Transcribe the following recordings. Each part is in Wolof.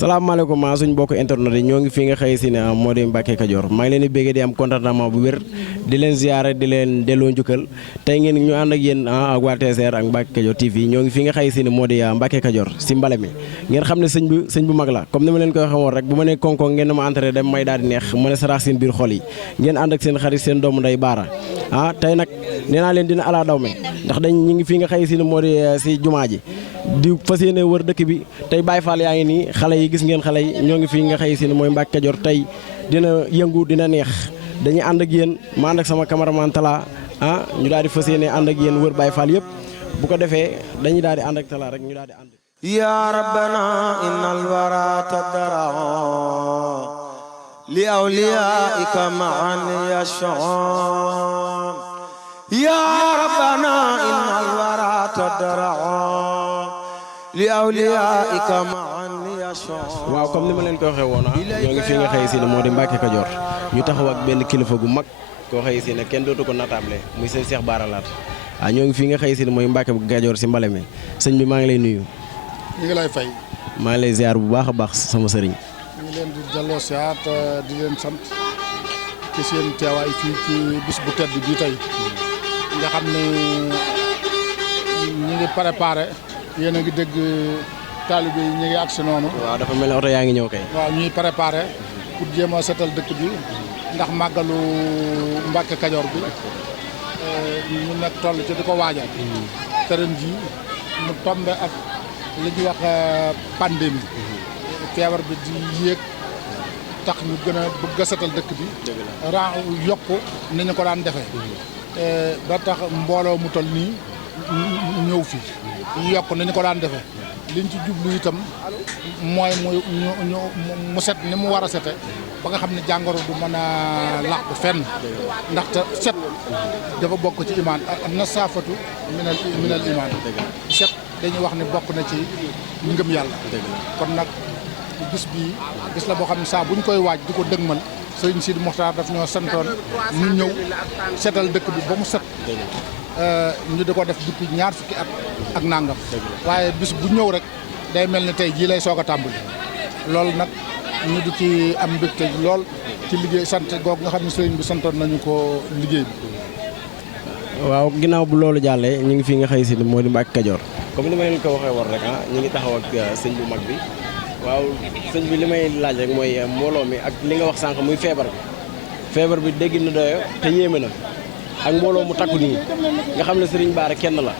salaamaaleykum suñ mbokk internet yi ñoo ngi fi nga xëy si ne moo di Mbacke Kadior maa ngi leen di béggee di am contentement bu wér di leen ziare di leen delloo njukkal tey ngeen ñu ànd ak yéen ak waa TCR ak Mbacke Kadior TV ñoo ngi fi nga xëy si ne moo di Mbacke Kadior si mbale mi ngeen xam ne sëñ bu mag la comme ni ma leen koy xamoon rek bu ma nee konkon ngeen ma entré dem may daal di neex ma ne saraax seen biir xol yi ngeen ànd ak seen xarit seen doomu nday baara tey nag nee naa leen dina ala daw me ndax ñi ngi fi nga xëy si ne moo di si jumaa ji di fas yéene wër dëkk bi tey Baye Fall yaa ngi nii xale yi gis ngeen xale yi ñoo ngi fii nga xëy si ne mooy Mbacke Kadior tey dina yëngu dina neex dañuy ànd ak yéen ma ànd ak sama cameraman Talla ñu daal di fas yéene ànd ak yéen wër Baye Fall yëpp bu ko defee dañuy daal di ànd ak Talla rek ñu daal di ànd. ya rabbana innal wara tadra li awliyaika ma'an yash'un ya rabbana innal wara tadra li awliyaika ma'an yash'un. waaw comme ni ma leen ko waxee woon ñoo ngi fi nga xëy si ne moo di Mbacke Kadior ñu taxaw ak benn kilifa gu mag koo xëy si ne kenn dootu ko natable muy sëñ Cheikh Bara Laat ñoo ngi fi nga xëy si ne mooy Mbacke Kadior si mbale mi sëñ bi maa ngi lay nuyu. ñu ngi lay fay. maa ngi lay ziar bu baax a baax sama sëriñ. ñu ngi leen di delloo siyaat di leen sant ci seen teewaay fii ci bis bu tedd bii tey nga xam ne ñu ngi préparé yéen a ngi dégg taalibe yi ñu ngi agsi noonu. waaw dafa mel ne oto yaa ngi ñëw kay. waaw ñuy préparé pour jéem a setal dëkk bi ndax màggalu Mbacke Kadior bi ñu nekk toll ci di ko waajal. te ren jii mu tombe ak li ñuy wax pandémie. feebar bi di yéeg tax ñu gën a bëgg a setal dëkk bi. yokk ni ñu ko daan defee. ba tax mbooloo mu toll nii ñëw fi yokk ni ñu ko daan defee. liñ ci jublu itam mooy mu set ni mu war a sete ba nga xam ne jàngoro du mën a làqu fenn ndaxte set dafa bokk ci imaan nasaafatu minal imaan set dañuy wax ne bokk na ci ngëm yàlla kon nag bis bii bis la boo xam ne saa bu ñu koy waaj di ko dëgmal sëriñ Sidi Moxtaar daf ñoo santoon ñu ñëw setal dëkk bi ba mu set ñu di ko def depuis ñaar fukki at ak nangam waaye bis bu ñëw rek day mel ni tey jii lay soog a tàmbali loolu nag ñu di ci am mbégte lool ci liggéey sant googu nga xam ne sëriñ bi santoon nañu ko liggéey bi. waaw ginnaaw bu loolu jàllee ñu ngi fi nga xëy si moo di Mbacke Kadior comme ni ma leen ko waxee war rek ñu ngi taxaw ak sëñ bu mag bi waaw sëñ bi li may laaj rek mooy mbooloo mi ak li nga wax sànq muy feebar bi dégg na doyo te yéeme na ak mbooloo mu takku nii nga xam ne sëriñ Bara kenn la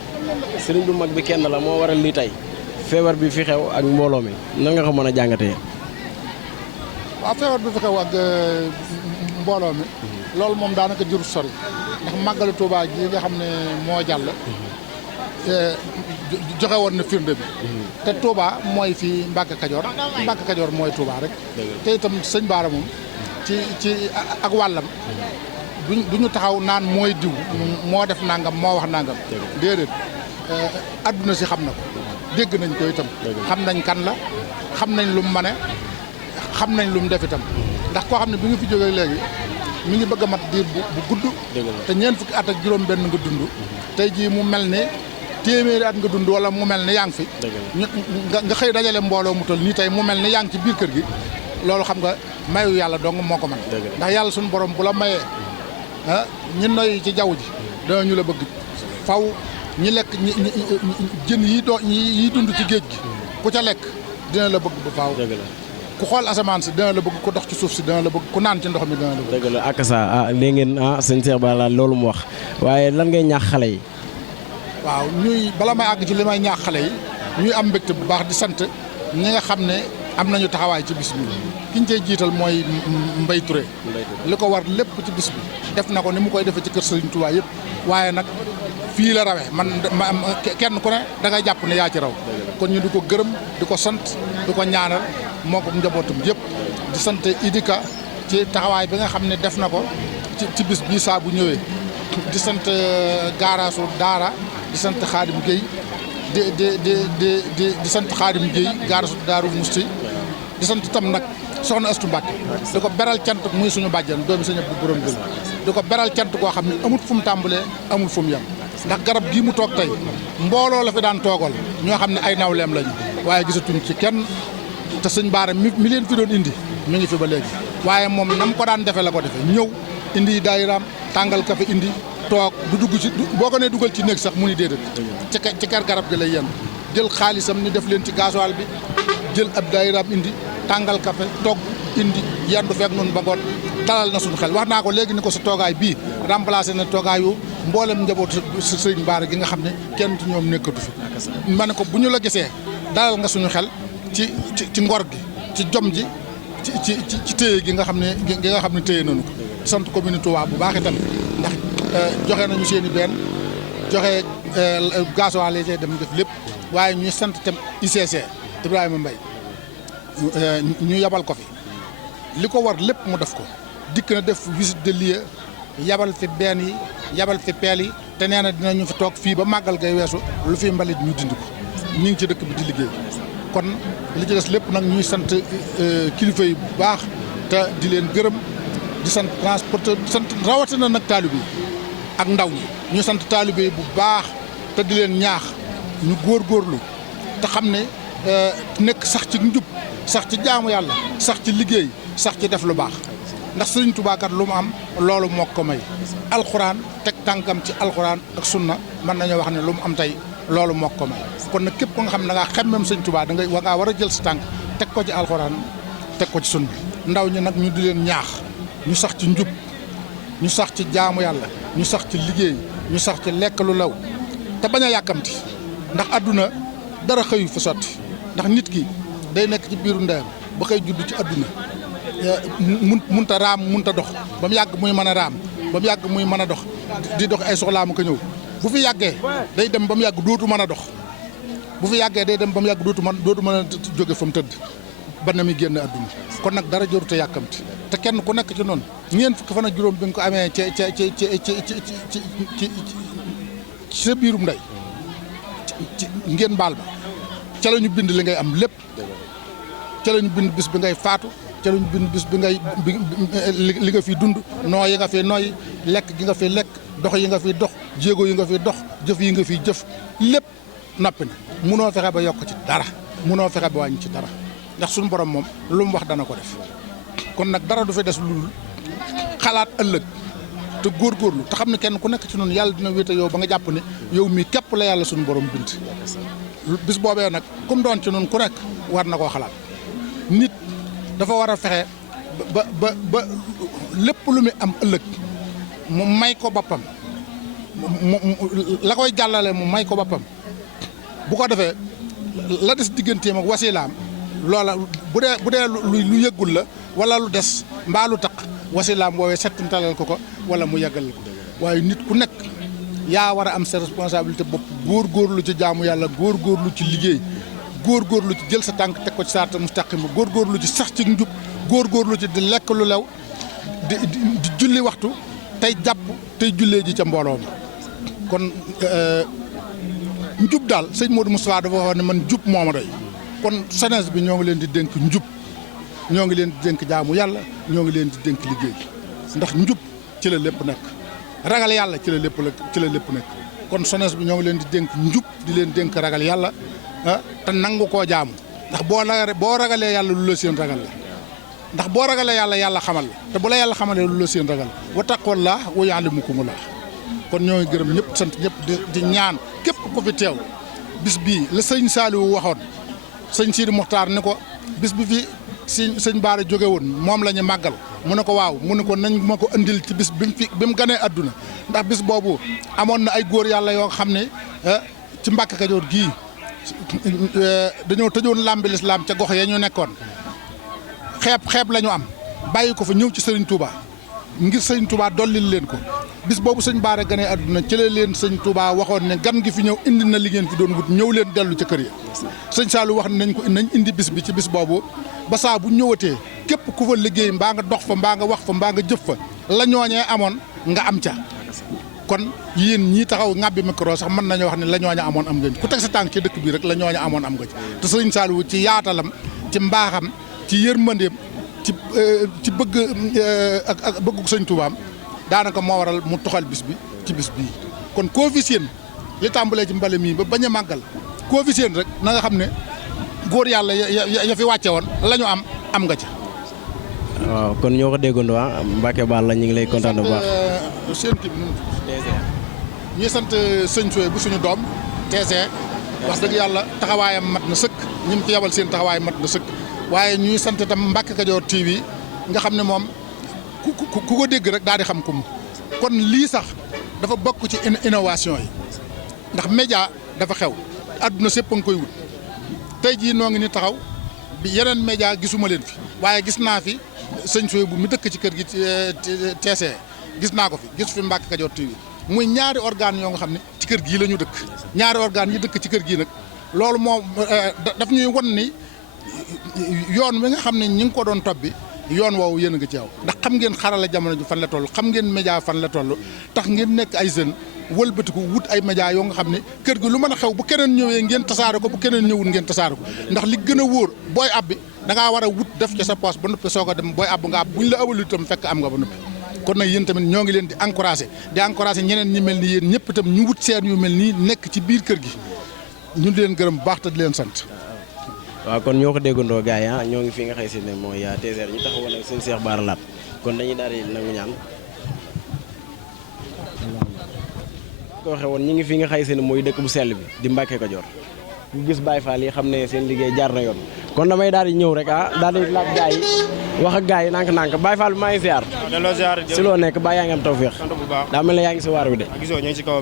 sëriñ bu mag bi kenn la moo waral lii tey feebar bi fi xew ak mbooloo mi nan nga ko mën a jàngatee. waaw feebar bi fi xew ak mbooloo mi loolu moom daanaka jur sori ndax màggalu Touba gi nga xam ne moo jàll joxe woon na firnde bi te Touba mooy fii Mbacke Kadior mooy Touba rek te itam sëñ Bara moom ci ak wàllam du ñu taxaw naan mooy diw moo def nangam moo wax nangam déedéet adduna si xam na ko dégg nañ ko itam xam nañ kan la xam nañ lu mu mane xam nañ lu mu def itam ndax koo xam ne bi nga fi jógee léegi mi ngi bëgg a mat diir bu gudd te ñeent fukki at ak juróom benn nga dund tey jii mu mel ni téeméeri at nga dund wala mu mel ni yaa ngi fi nga xëy dajale mbooloo mu toll nii tey mu mel ni yaa ngi ci biir kër gi loolu xam nga mayu yàlla dong moo ko man ndax yàlla suñu borom bu la mayee ñi noy ci jaww ji dana ñu la bëgg faw ñi lekk jën yi dund ci géej gi ku ca lekk dina la bëgg ba faaw ku xool asamaan si dina la bëgg ku dox ci suuf si dina la bëgg ku naan ci ndox mi dina la bëgg. dëgg la ak sa léegi ngeen sëñ Cheikh Bara loolu mu wax waaye lan ngay ñaax xale yi. waaw ñuy bala may àgg ci li may ñaax xale yi ñuy am mbégte bu baax di sant ñi nga xam ne am nañu taxawaay ci bis bi ki ñu cay jiital mooy Mbaye Touré li ko war lépp ci bis bi def na ko ni mu koy defee ci kër Serigne Touba yëpp waaye nag fii la rawee man kenn ku ne da ngay jàpp ne yaa ci raw kon ñu di ko gërëm di ko sant di ko ñaanal moo ko njabootum yëpp di sant Idika ci taxawaay bi nga xam ne def na ko ci bis bii saa bu ñëwee di sant gaaraasu Daara di sant Xaadim Guèye di sant Xaadim Guèye gaaraasu Daaru Musti di sant itam nag soxna Astu Mbàkke di ko beral cant muy suñu bàjjan doomi Sëñ Abdu borom gël di ko beral cant koo xam ne amut fu mu tàmbalee amul fu mu yem ndax garab gii mu toog tey mbooloo la fi daan toogal ñoo xam ne ay nawleem lañu waaye gisatuñ ci kenn te sëñ Baara mi leen fi doon indi mi ngi fi ba léegi waaye moom nam ko daan defee la ko defee ñëw indi daayiraam tàngal kafe indi toog du dugg ci boo ko nee dugal ci néeg sax mu ni déedéet ci kër garab gi lay yenn jël xaalisam ni def leen ci gasoil bi jël ab daayiraam indi tàngal kafe togg indi yendu fekk noonu ba ngoon dalal na suñu xel wax naa ko léegi ni ko sa toogaay bii remplacé na toogaayu mboolem njabootu sëriñ Baara gi nga xam ne kenn ci ñoom nekkatu fi ma ne ko bu ñu la gisee dalal nga suñu xel ci ngor gi ci jom ji ci téye gi nga xam ne téye nañu ko sant commune Touba bu baax itam ndax joxe nañu seen i benn joxe gasoil yi dem def lépp waaye ñuy sant itam ICC Ibrahima Mbaye ñu yabal ko fi li ko war lépp mu def ko dikk na def visite de lieu yabal fi benn yi yabal fi peel yi te nee na dinañu fi toog fii ba màggal gay weesu lu fi mbalit ñu dindi ko ñu ngi ci dëkk bi di liggéey kon li ci des lépp nag ñuy sant kilifa yi bu baax te di leen gërëm di sant transporteur di sant rawatina nag taalibe yi ak ndaw ñi ñu sant taalibe yi bu baax te di leen ñaax ñu góorgóorlu te xam ne nekk sax ci njub sax ci jaamu yàlla sax ci liggéey sax ci def lu baax ndax Sëriñ Tuubaa kat lu mu am loolu moo ko may alxuraan teg tànkam ci alxuraan ak sunna mën nañoo wax ne lu mu am tey loolu moo ko may kon nag képp ko nga xam ne da ngaa xemmem Sëriñ Tuubaa da ngaa war a jël sa tànk teg ko ci alxuraan teg ko ci sunna ndaw ñi nag ñu di leen ñaax ñu sax ci njub ñu sax ci jaamu yàlla ñu sax ci liggéey ñu sax ci lekk lu law te bañ a yàkkamti ndax àdduna dara xëyu fa sotti ndax nit ki day nekk ci biiru ndeyam ba xëy judd ci àdduna munta raam munta dox ba mu yàgg muy mën a raam ba mu yàgg muy mën a dox di dox ay soxlaam ko ñëw bu fi yàggee day dem ba mu yàgg dootu mën a dox bu fi yàggee day dem ba mu yàgg dootu mën a jóge fa mu tëdd ba na muy génn àdduna kon nag dara jarut a yàkkamti te kenn ku nekk ci noonu ñeent fukki fan ak juróom bi nga ko amee ci sa biirum ndey ngeen baal ma ca la ñu bind li ngay am lépp ca la ñu bind bis bi ngay faatu ca la ñu bind bis bi ngay li nga fi dund noo yi nga fi nooy lekk gi nga fi lekk dox yi nga fi dox jéego yi nga fi dox jëf yi nga fi jëf lépp noppi na munoo fexe ba yokk ci dara munoo fexe ba wàññi ci dara ndax suñu borom moom lu mu wax dana ko def kon nag dara du fi des lu dul xalaat ëllëg te góorgóorlu te xam ne kenn ku nekk ci noonu yàlla dina wéete yow ba nga jàpp ne yow mii képp la yàlla suñu borom bind bis boobee nag comme doon ci noonu ku nekk war na koo xalaat nit dafa war a fexe ba lépp lu muy am ëllëg mu may ko boppam la koy jàllale mu may ko boppam bu ko defee la des digganteem ak wasilaam loola bu dee lu yëggul la wala lu des mbaa lu taq wasilaam woowee settantalal ko wala mu yeggal ko waaye nit ku nekk yaa war a am sa responsabilité bopp góorgóorlu ci jaamu yàlla góorgóorlu ci liggéey góorgóorlu ci jël sa tànk teg ko ci siraatal mustaqim góorgóorlu ci sax ci njub góorgóorlu ci di lekk lu lew di julli waxtu tey jàpp tey jullee ji ca mbooloo mi kon njub daal sëñ Modou Moustapha dafa wax ne man njub moo ma doy kon jeunesse bi ñoo ngi leen di dénk njub ñoo ngi leen di dénk jaamu yàlla ñoo ngi leen di dénk liggéey ndax njub ci la lépp nekk ragal yàlla ci la lépp nekk kon jeunesse bi ñoo ngi leen di dénk njub di leen dénk ragal yàlla te nangu koo jaamu ndax boo ragalee yàlla lu la seen ragal la ndax boo ragalee yàlla xamal la te bu la yàlla xamalee lu la seen ragal wa taqullah wa ya'lamukumullah kon ñoo ngi gërëm ñëpp sant ñëpp di ñaan képp ku fi teew bis bii la sëñ Saliou waxoon sëñ Sidi Muxtaar ne ko bis bi fi sëñ Baara jóge woon moom la ñu màggal mu ne ko waaw mu ne ko nañ ma ko andil ci bis bi mu ganee àdduna ndax bis boobu amoon na ay góor yàlla yoo xam ne ci Mbàkke Kajoor gii dañoo tëjoon làmbi lislaam ca gox ya ñu nekkoon xeeb la ñu am bàyyi ko fa ñëw ci Serigne Touba ngir Serigne Touba dollil leen ko bis boobu sëñ Baara ganee àdduna ci la leen sëñ Touba waxoon ne gan gi fi ñëw indi na li ngeen fi doon wut ñëw leen dellu ca kër ya sëñ Saliou wax nañ indi bis bi ci bis boobu ba saa bu ñëwatee képp ku fa liggéey mbaa nga dox fa mbaa nga wax fa mbaa nga jëf fa la ñooñee amoon nga am ca kon yéen ñii taxaw ŋàbbi micro sax mën nañoo wax ne la ñooña amoon am ngeen ku teg sa tànk ci dëkk bi rek la ñooña amoon am nga ci te sëñ Saliou ci yaatalam ci mbaaxam ci yërmandeem ci bëgg ak bëggu sëñ Toubaam daanaka moo waral mu toxal bis bi ci bis bii kon koo fi seen li tàmbalee ci mbale mii ba bañ a màggal koo fi seen rek na nga xam ne góor yàlla ya fi wàcce woon la ñu am nga ca. waaw kon ñoo ko déggandoo Mbacke Balla ñu ngi lay kontaan bu baax. seen kii bi nu mu ñuy sant sëñ Soye bu suñu doom TC wax dëgg yàlla taxawaayam mat na sëkk ñi mu ci yabal seen taxawaay mat na sëkk waaye ñuy sant itam Mbacke Kadior TV nga xam ne moom ku ko dégg rek daal di xam ko mu kon lii sax dafa bokk ci innovation yi ndax média dafa xew àdduna sépp a nga koy wut tey jii noo ngi ni taxaw bi yeneen média gisuma leen fi waaye gis naa fi sëñ Soye bu mi dëkk ci kër gi TC gis naa ko fi gis fi Mbacke Kadior TV muy ñaari organes yoo nga xam ne ci kër gii la ñu dëkk ñaari organes yi dëkk ci kër gii nag loolu moo daf ñuy won ni yoon wi nga xam ne ñi ngi ko doon topp bi yoon woowu yéen a nga ci aw ndax xam ngeen xarala jamono ji fan la toll xam ngeen média fan la toll tax ngeen nekk ay jeunes wëlbatiku wut ay média yoo nga xam ne kër gi lu mën a xew bu keneen ñëwee ngeen tasaare ko bu keneen ñëwul ngeen tasaare ko ndax li gën a wóor booy abbi da ngaa war a wut def ca sa poche ba noppi soo ko dem booy ab nga ab buñ la awalu itam fekk am nga ba noppi kon nag yéen tamit ñoo ngi leen di encouragé ñeneen ñi mel ni yéen ñëpp itam ñu wut seen yu mel nii nekk ci biir kër gi ñu di leen gërëm bu baax te di leen sant. waaw kon ñoo ko déggandoo gars yi ñoo ngi fi nga xëy si ne mooy TCR ñu taxawoon ak sëñ Cheikh Bara Laat kon dañuy daal di nangu ñaan ko waxee woon ñi ngi fi nga xëy si ne mooy dëkk bu sell bi di Mbacke Kadior ñu gis Baye Fall yi xam ne seen liggéey jaar na yoon kon damay daal di ñëw rek daal di laaj gars yi wax ak gars yi nànk-nànk Baye Fall bi maa ngi ziar. si loo nekk Baye yaa ngi am tawféex. daa mel ne yaa ngi si waar wi de.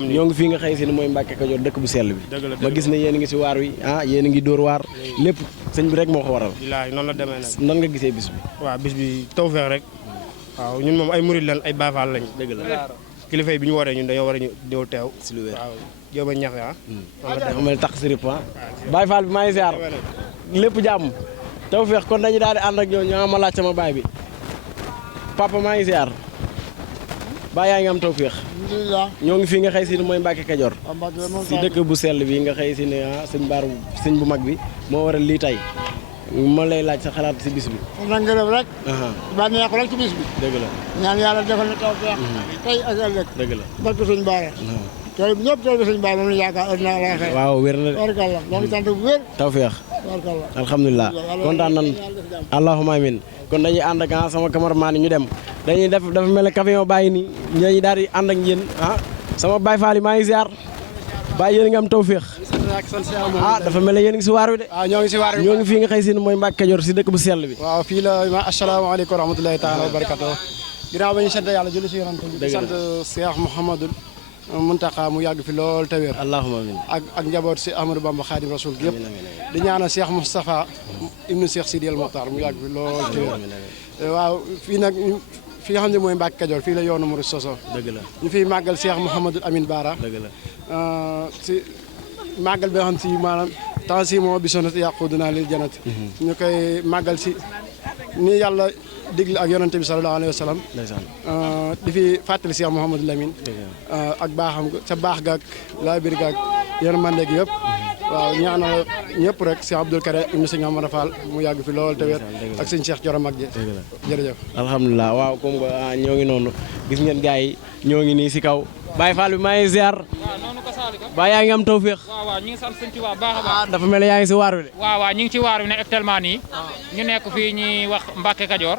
ñoo ngi fii nga xëy si ne mooy Mbacke Kadior dëkk bu sell bi. ma gis ne yéen a ngi si waar wi yéen a ngi dóor waar lépp sëñ bi rek moo ko waral. billaahi noonu la demee nag. nan nga gisee bis bi. waaw bis bi tawféex rek. waaw ñun moom ay murid lañ ay Baye Fall lañ. dëgg la kilifa yi bi ñu wootee ñun dañoo war a ñëw teew. si lu wér waaw jéem a ñafe dafa mel tax sirip Baye Fall bi maa ngi ziar lépp jàmm tawféex kon dañu daal di ànd ak ñoo ñu ma laaj sama baay bi papa maa ngi ziar baay yaa ngi am tawféex ñoo ngi fii nga xëy si ne mooy Mbacke Kadior si dëkk bu sell bi nga xëy si ne sëñ bu mag bi moo waral lii tey ma lay laaj sa xalaat si bis bi. na ngërëm rek. bànneexu rek ci bis bi. dëgg la ñaan yàlla defal na tawféex tey ak ëllëg. dëgg la barke sëñ Bara. tool bi ñëpp tool bi sëñ Bara moom la yaakaar ëllëg laa xëy. waaw wér na de. barkallah ñoo ngi sant bu wér. tawféex. barkallah alhamdulilah kontaan nan allahumma amin kon dañuy ànd ak sama cameraman yi ñu dem dañuy def dafa mel ne camion bàyyi nii dañuy daal di ànd ak yéen sama Baye Fall yi maa ngi ziar Baye yéen a ngi am tawféex. dafa mel ne yéen a ngi si waar wi de. ñoo ngi si waar wi ñoo ngi fii nga xëy si mooy Mbacke Kadior si dëkk bu sell bi. waaw fii la asalaamaaleykum wa rahmatulahi taala wa barakatuh. ginnaaw ba ñu sant yàlla julli si yonent bi. dëgg la sant Cheikh Mouhamadul Muntaxa mu yàgg fi lool te wér. allahumma amin ak njaboot si Amadou Bamba Khadim Rasoul yëpp. di ñaanal Cheikh Moustapha ibnu Cheikh Sidi El Mokhtar mu yàgg fi lool te wér. waaw fii nag fi nga xam ne mooy Mbacke Kadior fii la yoonu Murid soso. dëgg la ñu fiy màggal Cheikh Mouhamadul Amin Bara. dëgg la si màggal bi nga xam si maanaam temps si moo bisonat yàquduna lil janat ñu koy màggal si ni yàlla digle ak yonante bi sallallahu alayhi wa sallam di fi fàttali Cheikh Mouhamadou Lamine ak baaxam sa baax gaag laabir gaag yërmande gi yëpp waaw ñaanal ñëpp rek Cheikh Abdoul Karim ibn Sëñ Amara Fall mu yàgg fi lool te wér ak sëñ Cheikh Thioro mag ji jërëjëf alhamdulilah waaw comme que ñoo ngi noonu gis ngeen gars yi ñoo ngi nii si kaw Baye Fall bi maa ngi ziar ba yaa ngi am tawféex. waaw ñu ngi sant sëñ Tuubaa baax a baax. dafa mel ne yaa ngi si waar wi de. waaw ñu ngi ci waar wi ne actuellement nii. ñu nekk fii ñuy wax Mbacke Kadior.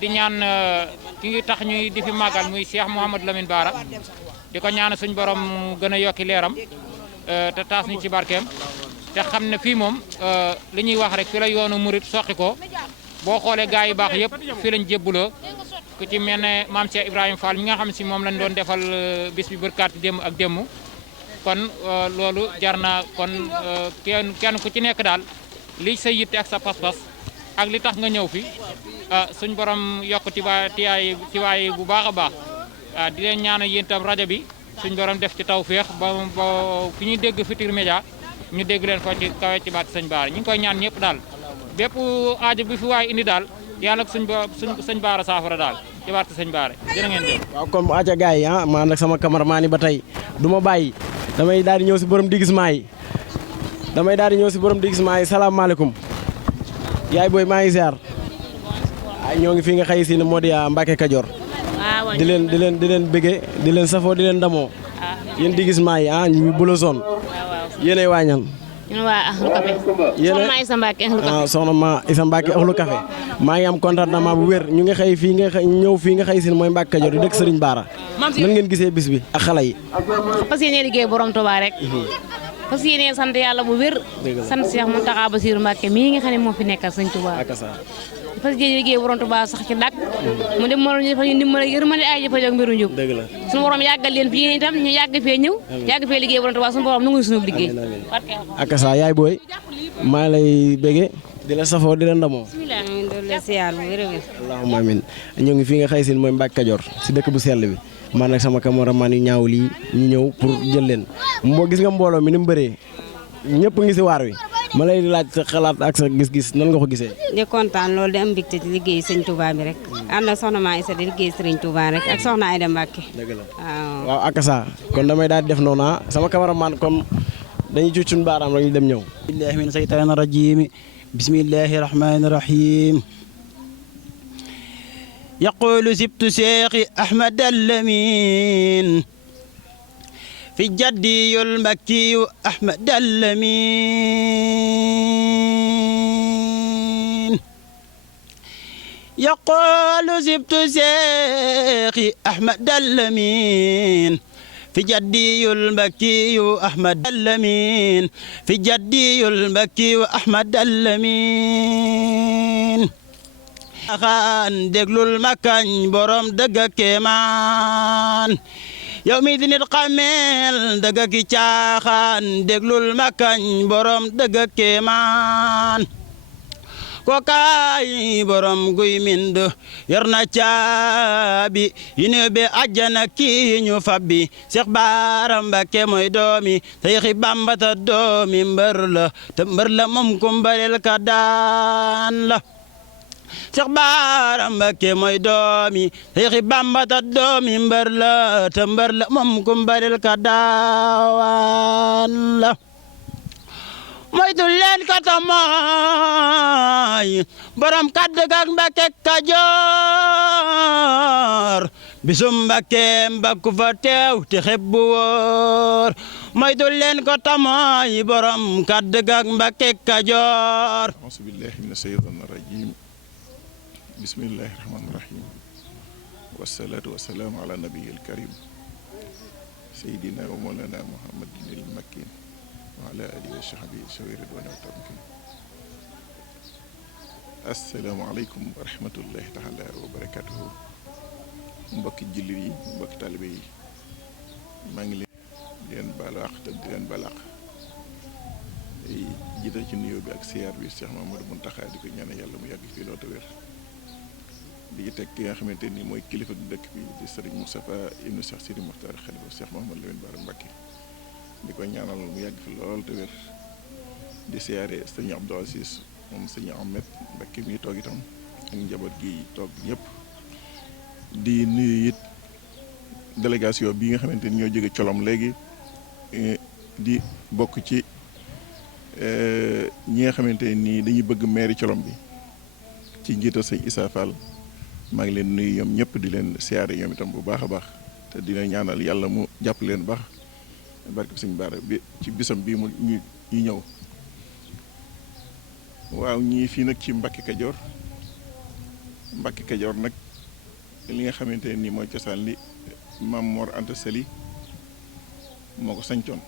di ñaan ki ngi tax ñuy di fi màggal muy Cheikh Mouhamadou Lamine Bara. di ko ñaan suñ borom gën a yokki leeram. te taas ñu ci barkeem. te xam ne fii moom li ñuy wax rek fi la yoonu murit soqi ko. boo xoolee gars yi baax yëpp fii lañ jébbuloo. ku ci mel ne maam Cheikh Ibrahima Fall mi nga xam si moom lañ doon defal bis bi bërkaat démb ak démb. kon loolu jar na kon kenn ku ci nekk daal li sa yitte ak sa pas-pas ak li tax nga ñëw fi suñ borom yokk tiwaay bu baax a baax di leen ñaanal yéen itam rajo bi suñ borom def ci tawféex ba fi ñuy dégg Futurs Médias ñu dégg leen fa ci kawe ci baat sëñ Bara ñu ngi koy ñaan ñëpp daal bépp aajo bi fi waay indi daal yàlla sëñ Bara saafara daal ci baat sëñ Bara jërë ngeen jëf. waaw comme aja gars yi maa nag sama cameraman yi ba tey du ma bàyyi. damay daal di ñëw si borom digisement yi salaamaaleykum yaay booy maa ngi ziar ñoo ngi fi nga xëy si ne moo di Mbacke Kadior di leen bëggee di leen safoo di leen damoo yéen digisement yi ñu bulo zone yéenay waañan ñun waa Ahlu Café. soxna Isa Mbacke Ahlu Café. soxna ma Isa Mbacke Ahlu Café maa ngi am contentement bu wér ñu ngi xëy fii ñëw fii nga xëy si mooy Mbacke Kajoor di dëkk Serigne Bara nan ngeen gisee bis bi ak xale yi. parce que yéen liggéey borom Touba rek. parce que yéen sant yàlla bu wér. sant Cheikh Mountakha Bassirou Mbacke mii nga xam ne moo fi nekkal Sëñ Touba. parce que liggéey borom Touba sax ci dàkk mu dem moo ñu defal ñu dimbal yërmande ay jëfa jóg mbiru njub suñu borom yàggal leen fi yéen itam ñu yàgg fee ñëw yàgg fee liggéey borom Touba suñu borom nu ngi suñu liggéey ak sa yaay booy maa lay bége di la safoo di la ndamoo allahumma amin ñoo ngi fi nga xëy sin mooy Mbacke Kajoor si dëkk bu sell bi man nag sama cameraman yu ñaaw lii ñu ñëw pour jël leen gis nga mbooloo mi ni mu bëree ñëpp ngi si waar wi ma lay laaj sa xalaat ak sa gis-gis nan nga ko gisee. di kontaan loolu di am mbégte ci liggéey sëñ Touba bi rek ànd ak soxna maa Isa di liggéey sëriñ Touba rek ak soxna Ayda Mbacke. dëgg la waaw ak sa kon damay daal di def noonu sama cameraman comme dañuy cuuc suñu baaraam rek ñu dem ñëw. billahi min saytaani rajim bismillahi rahmani rahim yaqulu sibtu Cheikh Ahmad Alamin في جدي المكي أحمد اللمين يقول زبت شيخي أحمد اللمين في جدي المكي أحمد اللمين في جدي المكي أحمد اللمين أخان دقلو المكان بروم دقا كمان yow mi di nit xameel dëgg ki caaxaan déglul makkañ borom dëgg kéemaan kokaay borom guy mind yor na caabi yu ne be àjjana kii ñu fabbi Seex Baara Mbàkke mooy doomi Seexi Bamba ta doomi mbër la te mbër la moom kumbalel ka daan la Seex Baara Mbàkke mooy doomi Seexi Bamba ta doomi mbër la te mbër la moom kumbalel ka daawaan la moytu leen ka ta mooy borom kaddu gak Mbàkke Kajoor bisum Mbàkke mbakku fa teew te xeb bu wóor moytu leen ko ta mooy borom kaddu gak Mbàkke Kajoor auzu billahi mina shaytaani rajim bismillahi rahmaani rahim wasalaatu wasalaamu ala nabiyil karim sayyidina wa mawlana muhammadin il makkin wa ala alihi wa sahbihi sawi ridwani wa tamkin assalaamu aleykum wa rahmatullahi taala wa barakatuhu mbokki jullit yi mbokki taalibe yi maa ngi leen baalu àq te di leen baal àq jiital ci nuyoo bi ak siyaar bi Cheikh Mamadou Mountakha di ko ñaan yàlla mu yàgg fii loolu te wér di ci teg ki nga xamante ni mooy kilifa du dëkk bi di Serigne Moustapha ibnu Cheikh Sidi Mokhtar xalifa Cheikh Mouhamadou Lamine Bara Mbacké di ko ñaanal mu yàgg fi lool te wér di siyaare Serigne Abdou Aziz moom Serigne Ahmed Mbacké mi toog itam ak njaboot gi toog ñëpp di nuyu it délégation bi nga xamante ni ñoo jóge Colom léegi di bokk ci ñi nga xamante ni dañuy bëgg maire Colom bi ci njiital sëñ Issa Fall maa ngi leen nuyu ñoom ñëpp di leen siyaare ñoom itam bu baax a baax te dina ñaanal yàlla mu jàpp leen baax barke sëñ Bara bi ci bisam bii mu ñu ñëw waaw ñii fii nag ci Mbacke Kajoor nag li nga xamante ne nii mooy cosaan li Maam Mor Anta Sali moo ko sañcoon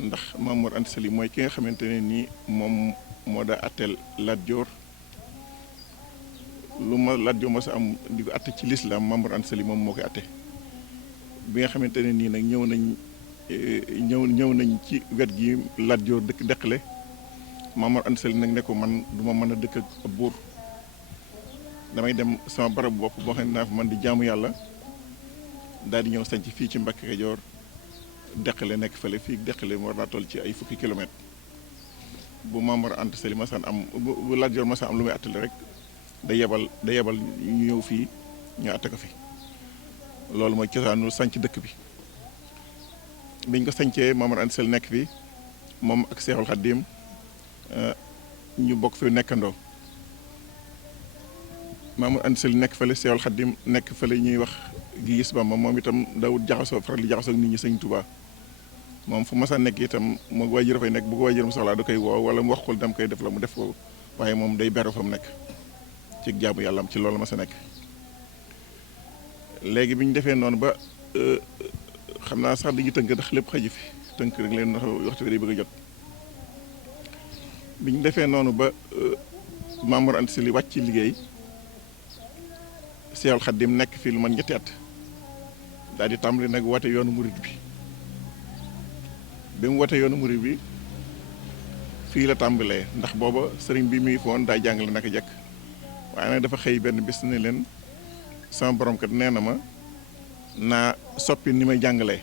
ndax Maam Mor Anta Sali mooy ki nga xamante ne nii moom moo daa atteel Lat Joor lu ma Lat Joor ma sa am di ko atte ci lislaam Maam Mor Anta Sali moom moo koy atte bi nga xamante ne nii nag ñëw nañ ci wet gi Lat Joor dëkk deqale Maam Mor Anta Sali nag ne ko man du ma mën a dëkk ak buur damay dem sama barab bopp boo xam ne naa fa man di jaamu yàlla daal di ñëw sanc fii ci Mbacke Kajoor deqale nekk fële fii deqale mu war naa toll ci ay fukki kilomètres bu Maam Mor Anta Sali masaan am bu Lat Joor masaan am lu muy attale rek da yebal ñu ñëw fii ñu atte ko fi loolu mooy cosaanu sanc dëkk bi biñ ko sancee Maam Mor Anta Sali nekk fi moom ak Seexul Xaddiim ñu bokk fi nekkandoo Maam Mor Anta Sali nekk fële Seexul Xaddiim nekk fële ñuy wax gi gis Bamba moom itam dawut jaxasoo faral di jaxasoo ak nit ñi sëñ Tuubaa moom fu ma sa nekk itam mu waajur fay nekk bu ko waajuram soxlaa da koy woo wala mu wax ko dem koy def la mu def ko waaye moom day beru fa mu nekk ci jaamu yàlla am ci loolu ma sa nekk. léegi bi ñu defee noonu ba xam naa sax dañuy tënk ndax lépp xaju fi tënk rek leen ndax waxtu bi day bëgg a jot bi ñu defee noonu ba Maam Mor Anta Sali wàcc ci liggéey Seexul Xaddim nekk fii lu man ñetti at daal di tàmbali nag woote yoonu murit bi mu wootee yoonu murit bi fii la tàmbalee ndax booba sëriñ bi muy foon daa jàngale naka jekk waaye nag dafa xëy benn bis ne leen sama borom kat nee na ma naa soppi ni may jàngalee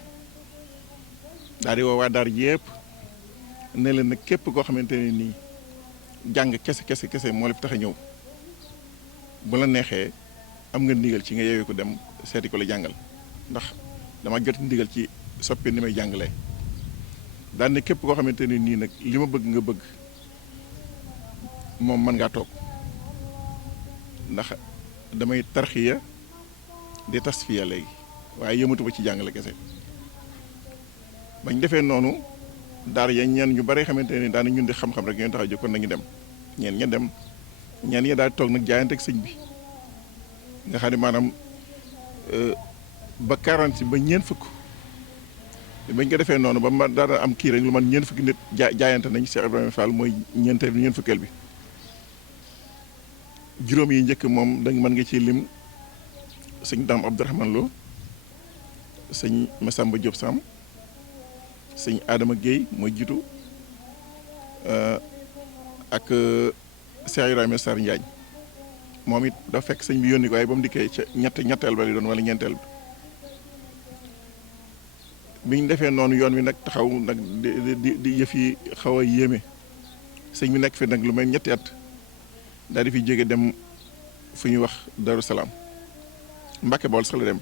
daal di woo waa daar yépp ne leen nag képp koo xamante ne nii jàng kese moo la fi tax a ñëw bu la neexee am nga ndigal ci nga yeewee ko dem seeti ko la jàngal ndax dama jot ndigal ci soppi ni may jàngalee daan ne képp koo xamante ne nii nag li ma bëgg nga bëgg moom mën ngaa toog ndax damay tarxiya di tasfiya léegi waaye yëmatu ba ci jàngale kese bañ defee noonu daara ya ñeen ñu bari xamante ne daana ñun di xam-xam rek ñoo tax a jóg kon nañu dem ñeen ña dem ñeen ña daal toog nag jaayante ak sëñ bi nga xam ne maanaam ba 40 ba ñeen fukk bañ ko defee noonu ba ma daana am kii rek lu man ñeen fukki nit jaayante nañ Cheikh Ibrahima Fall mooy ñeen fukkeel bi juróom yi njëkk moom da mën nga ci lim sëñ Dame Abdourahmane Lo sëñ Massamba Diop Sam sëñ Adama Guèye mooy jiitu ak Cheikh Ibrahima Sarr Njaañ moom it dafa fekk sëñ bi yónni ko waaye ba mu dikkee ca ñetteel ba li doon wala ñeenteel bi biñ defee noonu yoon wi nag taxaw nag di yëf yi xaw a yéeme sëñ bi nekk fi nag lu mel ñetti at daal di fi jóge dem fu ñuy wax Darou Salaam Mbàkke Bawol sax la dem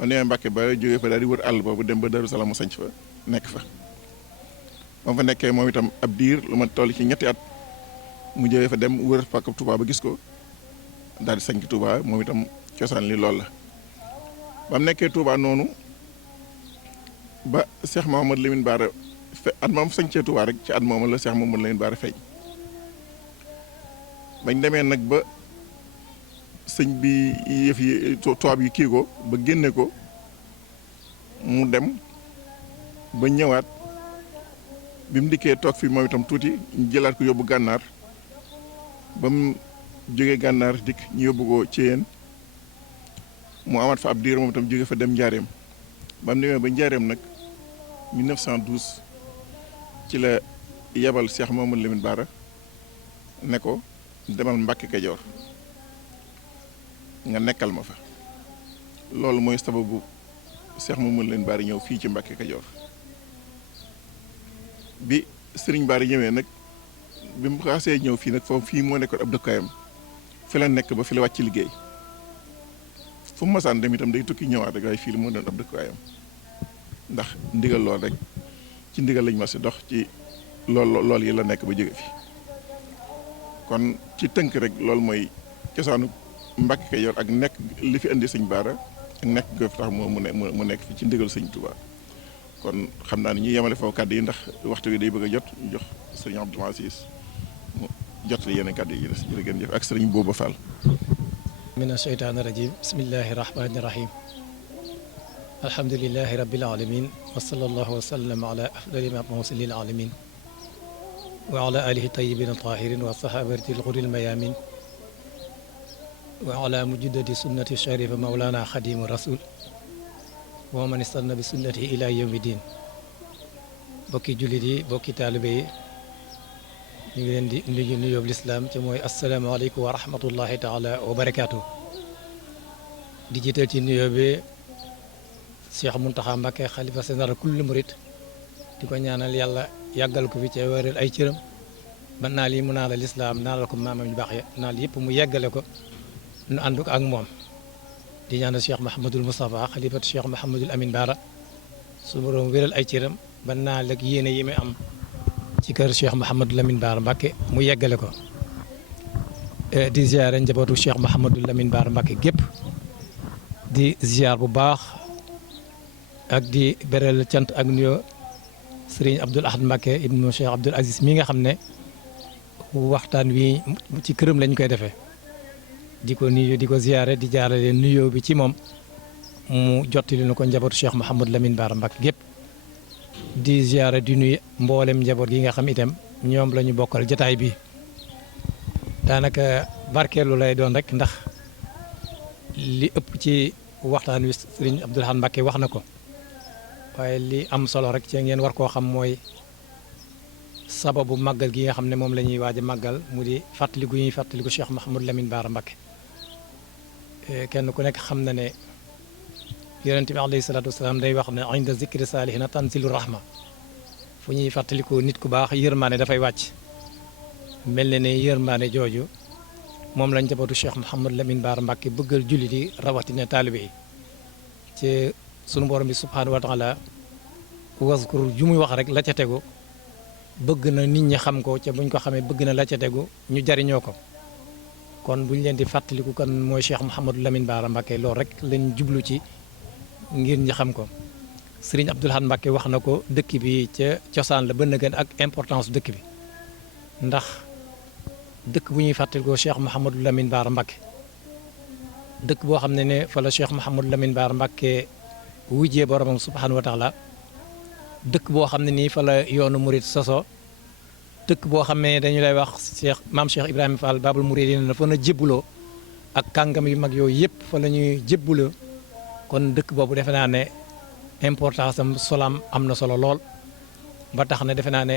ma nee Mbàkke ba jógee fa daal di wër àll boobu dem ba Darou Salaam mu sañc fa nekk fa moom fa nekkee moom itam ab diir lu ma toll ci ñetti at mu jógee fa dem wër pàkk Touba ba gis ko daal di sañc Touba moom itam cosaan li loolu la ba mu nekkee Touba noonu ba Cheikh Mouhamadou Lamine Bara at moom sañcee Touba rek ci at moom la Cheikh Mouhamadou Lamine Bara feeñ bañ demee nag ba sëñ bi yëf yi tubaab yi kii ko ba génne ko mu dem ba ñëwaat bi mu dikkee toog fi moom itam tuuti ñu jëlaat ko yóbbu gànnaar ba mu jógee gànnaar dikk ñu yóbbu ko ci yéen mu amaat fa ab diir moom itam jóge fa dem njaareem ba mu demee ba njaareem nag 1912 ci la yebal Cheikh Mouhamadou Lamine Bara ne ko demal Mbàkke Kajoor nga nekkal ma fa loolu mooy sababu Cheikh Mouhamadou Lamine Bara ñëw fii ci Mbàkke Kajoor bi Sëriñ Bara ñëwee nag bi mu xasee ñëw fii nag foofu fii moo nekkoon ab dëkkaayam fi la nekk ba fi la wàcc liggéey fu mu masaan dem itam day tukki ñëwaat rek waaye fii la moo doon ab dëkkaayam ndax ndigal lool rek ci ndigal lañ ma si dox ci lool yi la nekk ba jóge fi kon ci tënk rek loolu mooy cosaanu Mbàkke Kajoor ak nekk li fi indi sëñ Bara ak nekk nga fi tax mu nekk fi ci ndigal sëñ Touba kon xam naa ne ñu yemale foofu kàddu yi ndax waxtu wi day bëgg a jot ñu jox sëriñ Abdou Aziz mu jotali yeneen kàddu yi des jërë ngeen jëf ak sëriñ Booba Fall. mina sheytaani rajim bismillahi rahmani rahim alhamdulilahi rabbil alamin wa sallallahu wa sallam ala afdali mab'uusi lil alamin wa ala alihi tayyibin tahirin wa sahabati al-ghurril mayamin wa ala mujaddidi sunnati sharifa mawlana xadimu rasul wa man istanna bi sunnati ila yawmi din bokki jullit yi bokki taalibe yi ñu ngi leen di nuyu nuyoob lislaam ci mooy asalaamaaleykum wa rahmatullahi taala wa barakaatu di jiital ci nuyoo bi Cheikh Mountakha Mbacké xalifa général kulli murit di ko ñaanal yàlla yàggal ko fi ci wéral ay cëram ba naal yi mu naala lislaam naalal ko maamam yu baax ya naal yëpp mu yeggale ko nu ànd ko ak moom di ñaanal Cheikh Mahamadul Moustapha xalifatu Cheikh Mahamadul Amin Bara su borom wéral ay cëram ba naal ak yéene yi muy am ci kër Cheikh Mahamadul Amin Bara Mbacké mu yeggale ko di ziare njabootu Cheikh Mahamadul Amin Bara Mbacké gépp di ziar bu baax ak di beral cant ak nuyoo sëriñ Abdoul Ahad Mbacké ibnu Cheikh Abdoul Aziz mi nga xam ne waxtaan wi ci këram lañ koy defee di ko nuyu di ko ziyaare di jaarale nuyoo bi ci moom mu jottali na ko njabootu Cheikh Mouhamadou Lamine Bara Mbacké gépp di ziyaare di nuyu mboolem njaboot gi nga xam itam ñoom la ñu bokkal jataay bi daanaka barkeelu lay doon rek ndax li ëpp ci waxtaan wi sëriñ Abdoul Ahad Mbacké wax na ko waaye li am solo rek ci ngeen war koo xam mooy sababu màggal gi nga xam ne moom la ñuy waaj a màggal mu di fàttaliku ñuy fàttaliku Cheikh Mouhamadou Lamine Bara Mbacké kenn ku nekk xam na ne yonent bi alayhi salaatu wasalaam day wax ne inda zikri saalihina tanzilu rahma fu ñuy fàttaliku nit ku baax yërmaane dafay wàcc mel na ne yërmaane jooju moom lañ njabootu Cheikh Mouhamadou Lamine Bara Mbacké bëggal jullit yi rawatina taalibe yi ci sunu borom bi subhaanahu wa taala waskur ju muy wax rek la ca tegu bëgg na nit ñi xam ko ca buñ ko xamee bëgg na la ca tegu ñu jariñoo ko kon buñ leen di fàttaliku kan mooy Cheikh Mouhamadou Lamine Bara Mbacké loolu rek lañ jublu ci ngir ñi xam ko Serigne Abdoul Ahad Mbacké wax na ko dëkk bi ca cosaan la bënn gën ak importance dëkk bi ndax dëkk bu ñuy fàttalikoo Cheikh Mouhamadou Lamine Bara Mbacké dëkk boo xam ne fa la Cheikh Mouhamadou Lamine Bara Mbacké wujjee boromam subhanahu wa taala dëkk boo xam ne nii fa la yoonu murid soso dëkk boo xam ne dañu lay wax maam Cheikh Ibrahima Fall Babul Mouridina na fa na jébbuloo ak kàngam yu mag yooyu yëpp fa la ñuy jébbuloo kon dëkk boobu defe naa ne importance am solaam am na solo lool ba tax na defe naa ne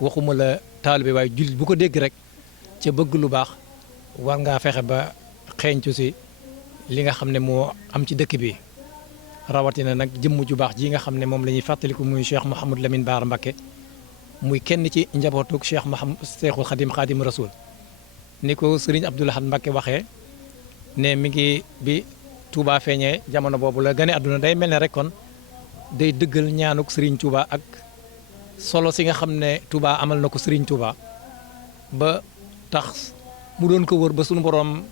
waxuma la taalibe waaye jullit bu ko dégg rek ca bëgg lu baax war ngaa fexe ba xeeñcu si li nga xam ne moo am ci dëkk bi rawatina nag jëmm ju baax ji nga xam ne moom la ñuy fàttaliku muy Cheikh Mouhamadou Lamine Bara Mbacké muy kenn ci njabootuk Cheikh Cheikhul Khadim Rasoul ni ko Serigne Abdoul Ahad Mbacké waxee ne mi ngi bi Touba feeñee jamono boobu la gane àdduna day mel ne rek kon day dëggal ñaanuk Serigne Touba ak solo si nga xam ne Touba amal na ko Serigne Touba ba tax mu doon ko wër ba sunu borom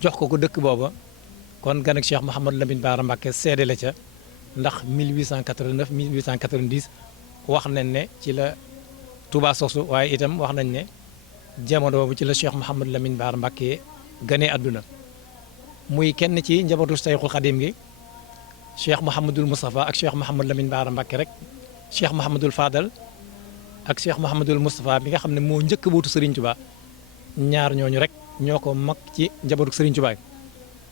jox ko dëkk booba kon gan ak Cheikh Mouhamadou Lamine Bara Mbacké seede la ca ndax 1889 1890 wax nañ ne ci la Touba sosu waaye itam wax nañ ne jamono boobu ci la Cheikh Mouhamadou Lamine Bara Mbacké ganee àdduna muy kenn ci njabootu Cheikhul Khadim gi Cheikh Mouhamadoul Moustapha ak Cheikh Mouhamadou Lamine Bara Mbacké rek Cheikh Mouhamadoul Fadal ak Cheikh Mouhamadoul Moustapha bi nga xam ne moo njëkk a wuutu Serigne Touba ñaar ñooñu rek ñoo ko mag ci njabootu Serigne Touba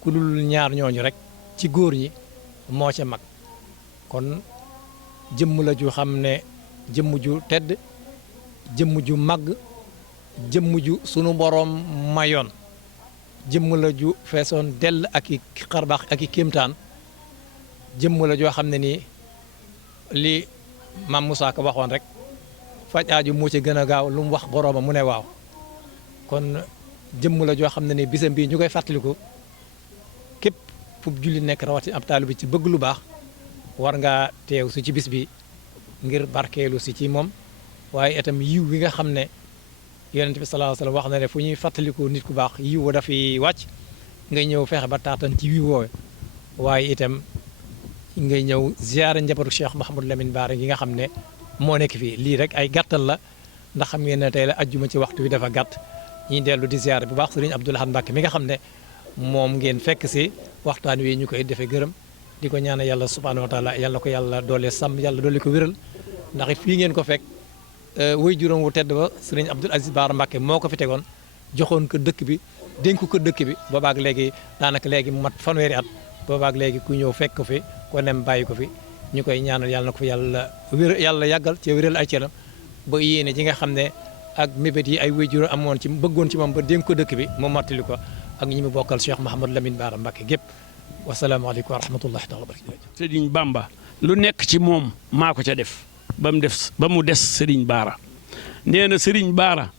ku dul ñaar ñooñu rek ci góor ñi moo ca mag kon jëmm la ju xam ne jëmm ju tedd jëmm ju màgg jëmm ju sunu boroom mayoon jëmm la ju feesoon dell ak i xarbaax ak i kéemtaan jëmm la joo xam ne nii li maam Moussa Ka waxoon rek faj aaju moo ci gën a gaaw lu mu wax boroomam mu ne waaw kon jëmm la joo xam ne nii bisam bii ñu koy fàttaliku képp fu julli nekk rawati ab taalibe bi ci bëgg lu baax war ngaa teew si ci bis bi ngir barkeelu si ci moom waaye itam yiw wi nga xam ne yonent bi sallallahu alayhi wasallam wax na ne fu ñuy fàttaliku nit ku baax yiw wa dafay wàcc ngay ñëw fexe ba taatan ci yiw woowe waaye itam ngay ñëw ziyaara njabootu Cheikh Mouhamadou Lamine Bara gi nga xam ne moo nekk fii lii rek ay gàttal la ndax xam ngeen ne tey la ajjuma ci waxtu wi dafa gàtt ñuy dellu di ziyaara bu baax Serigne Abdoul Ahad Mbacké mi nga xam ne moom ngeen fekk si waxtaan wi ñu koy defee gërëm di ko ñaanal yàlla subhanahu wa taala yàlla ko yàlla doole sàmm yàlla doole ko wéral ndax fii ngeen ko fekk way juróom wu tedd ba Serigne Abdoul Aziz Bara Mbacké moo ko fi tegoon joxoon ko dëkk bi dénk ko dëkk bi boobaak léegi daanaka léegi mu mat fanweeri at boobaak léegi ku ñëw fekk ko fi ko nem bàyyi ko fi ñu koy ñaanal yàlla na ko fi yàlla yàggal ci wéral ay ceram ba yéene ji nga xam ne ak mébét yi ay way juróom amoon ci bëggoon ci moom ba dénk ko dëkk bi mu mottali ko ak ñi mu bokkal Cheikh Mouhamadou Lamine Bara Mbacké gépp wasalaamaaleykum wa rahmatullahi taala wa barakatu Serigne Bamba lu nekk ci moom maa ko ca def ba mu des Serigne Bara nee na Serigne Bara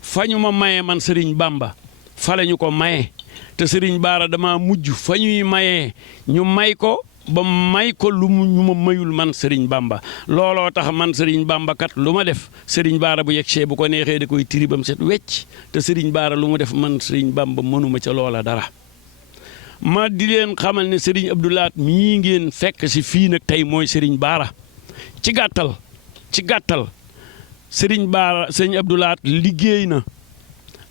fa ñu ma maye man Serigne Bamba fa la ñu ko maye te Serigne Bara dama mujj fa ñuy mayee ñu may ko ba may ko lu ñu ma mayul man Serigne Bamba looloo tax man Serigne Bamba kat lu ma def Serigne Bara bu yegsee bu ko neexee da koy tiri bam set wecc te Serigne Bara lu mu def man Serigne Bamba mënuma ca loola dara ma di leen xamal ne Serigne Abdoul Ahad mii ngeen fekk si fii nag tey mooy Serigne Bara ci gàttal ci gàttal sëriñ Baara sëriñ Abdou Lahad liggéey na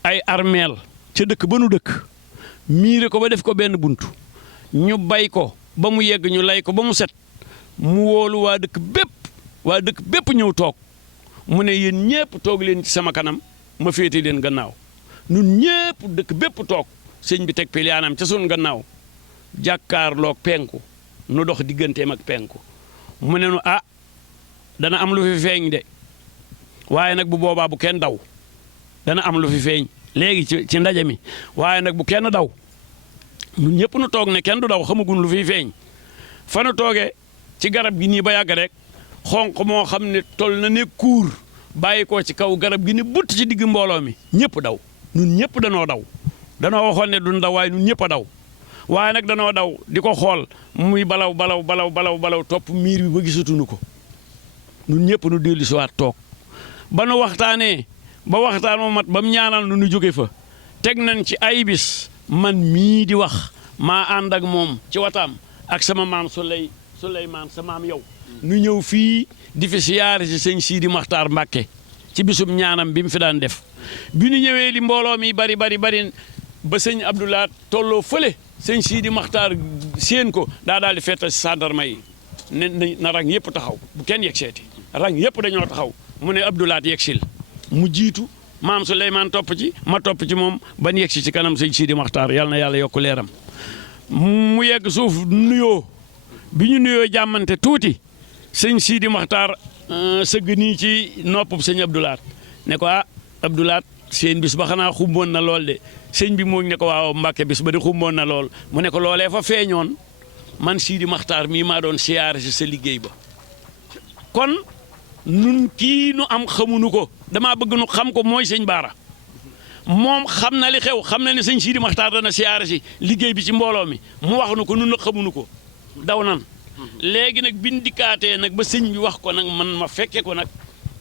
ay armeel ca dëkk ba nu dëkk miire ko ba def ko benn buntu ñu bay ko ba mu yegg ñu lay ko ba mu set mu woolu waa dëkk bépp ñëw toog mu ne yéen ñépp toog leen ci sama kanam ma féete leen gannaaw nun ñépp dëkk bépp toog sëñ bi teg piliyaanam ca sun gannaaw jàkkaarloog penku nu dox digganteem ak penku mu ne nu dana am lu fi feeñ de waaye nag bu boobaa bu kenn daw dana am lu fi feeñ léegi ci ndaje mi waaye nag bu kenn daw ñun ñëpp nu toog ne kenn du daw xamagun lu fi feeñ fa nu toogee ci garab gi nii ba yàgg rek xonq moo xam ne tol na ne kuur bàyyi ko ci kaw garab gi ni butt ci digg mbooloo mi ñëpp daw ñun ñëpp danoo daw danoo waxoon ne duñ daw waaye ñun ñëpp a daw waaye nag danoo daw di ko xool muy balaw topp miir bi ba gisatuñu ko ñun ñëpp nu dellu si waat toog ba nu waxtaanee ba waxtaan moo mat ba mu ñaanal nu jóge fa teg nañ ci ay bis man mii di wax maa ànd ak moom ci wataam ak sama maam Souleymane sa maam yow nu ñëw fii di fi siyaare si sëñ Sidi Maxtaar Mbàkke ci bisum ñaanam bi mu fi daan def bi nu ñëwee li mbooloo mi bari ba sëñ Abdou Lahad tolloo fële sëñ Sidi Maxtaar séen ko daal di fetta si gendarme yi na rang yëpp taxaw bu kenn yegg seeti rang yëpp dañoo taxaw mu ne Abdou Lahad yegsil mu jiitu maam Souleymane topp ci ma topp ci moom ban yegsi ci kanam sëñ Sidi Maxtaar yàlla na yàlla yokk leeram mu yegg suuf nuyoo bi ñu nuyoo jàmmante tuuti sëñ Sidi Maxtaar sëgg nii ci noppub sëñ Abdou Lahad ne ko Abdou Lahad seen bis ba xanaa xumboon na lool de sëñ bi moo ne ko waaw Mbàkke bis ba de xumboon na lool mu ne ko loolee fa feeñoon man Sidi Maxtaar mii maa doon siyaare si sa liggéey ba kon nun kii nu am xamuñu ko damaa bëgg nu xam ko mooy sëñ Baara moom xam na li xew xam na ne sëñ Sidi Maxtaar dana siyaare si liggéey bi ci mbooloo mi mu wax nu ko nun nag xamuñu ko daw nan léegi nag bin dikkaatee nag ba sëñ bi wax ko nag man ma fekke ko nag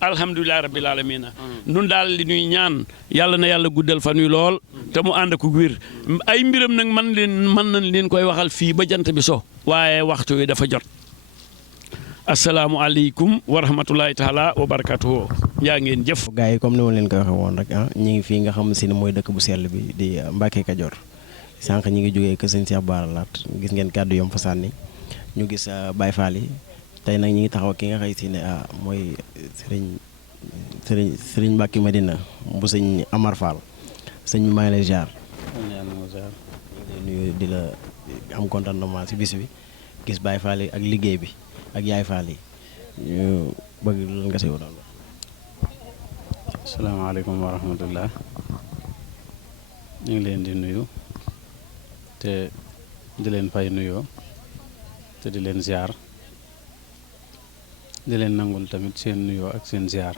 alhamdulilah rabbil alamina nun daal li ñuy ñaan yàlla na yàlla guddal fan wi lool te mu ànd ko wér ay mbiram nag mën nañ leen koy waxal fii ba jant bi so waaye waxtu wi dafa jot asalaamualeykum wa rahmatulahi taala wa barakatuhu yaa ngeen jëf. gars yi comme ni ma leen ko waxee woon rek ñi ngi fii nga xam si ne mooy dëkk bu sell bi di Mbàkke Kajoor sànq ñi ngi jógee kër sëñ Cheikh Bara Lahad gis ngeen kàddu yom fa sànni ñu gis Baye Fall yi tey nag ñi ngi taxaw ki nga xëy si ne mooy sëriñ Mbàkke Madina bu sëñ Amar Fall sëñ maa ngi lay jaar nuyu di la am contentement si bis bi gis Baye Fall yi ak liggéey bi ak Yaay Fall yi ñu bëgg lan nga si doon. asalaamaaleykum wa rahmatullah ñu ngi leen di nuyu te di leen fay nuyoo te di leen ziar di leen nangul tamit seen nuyoo ak seen ziar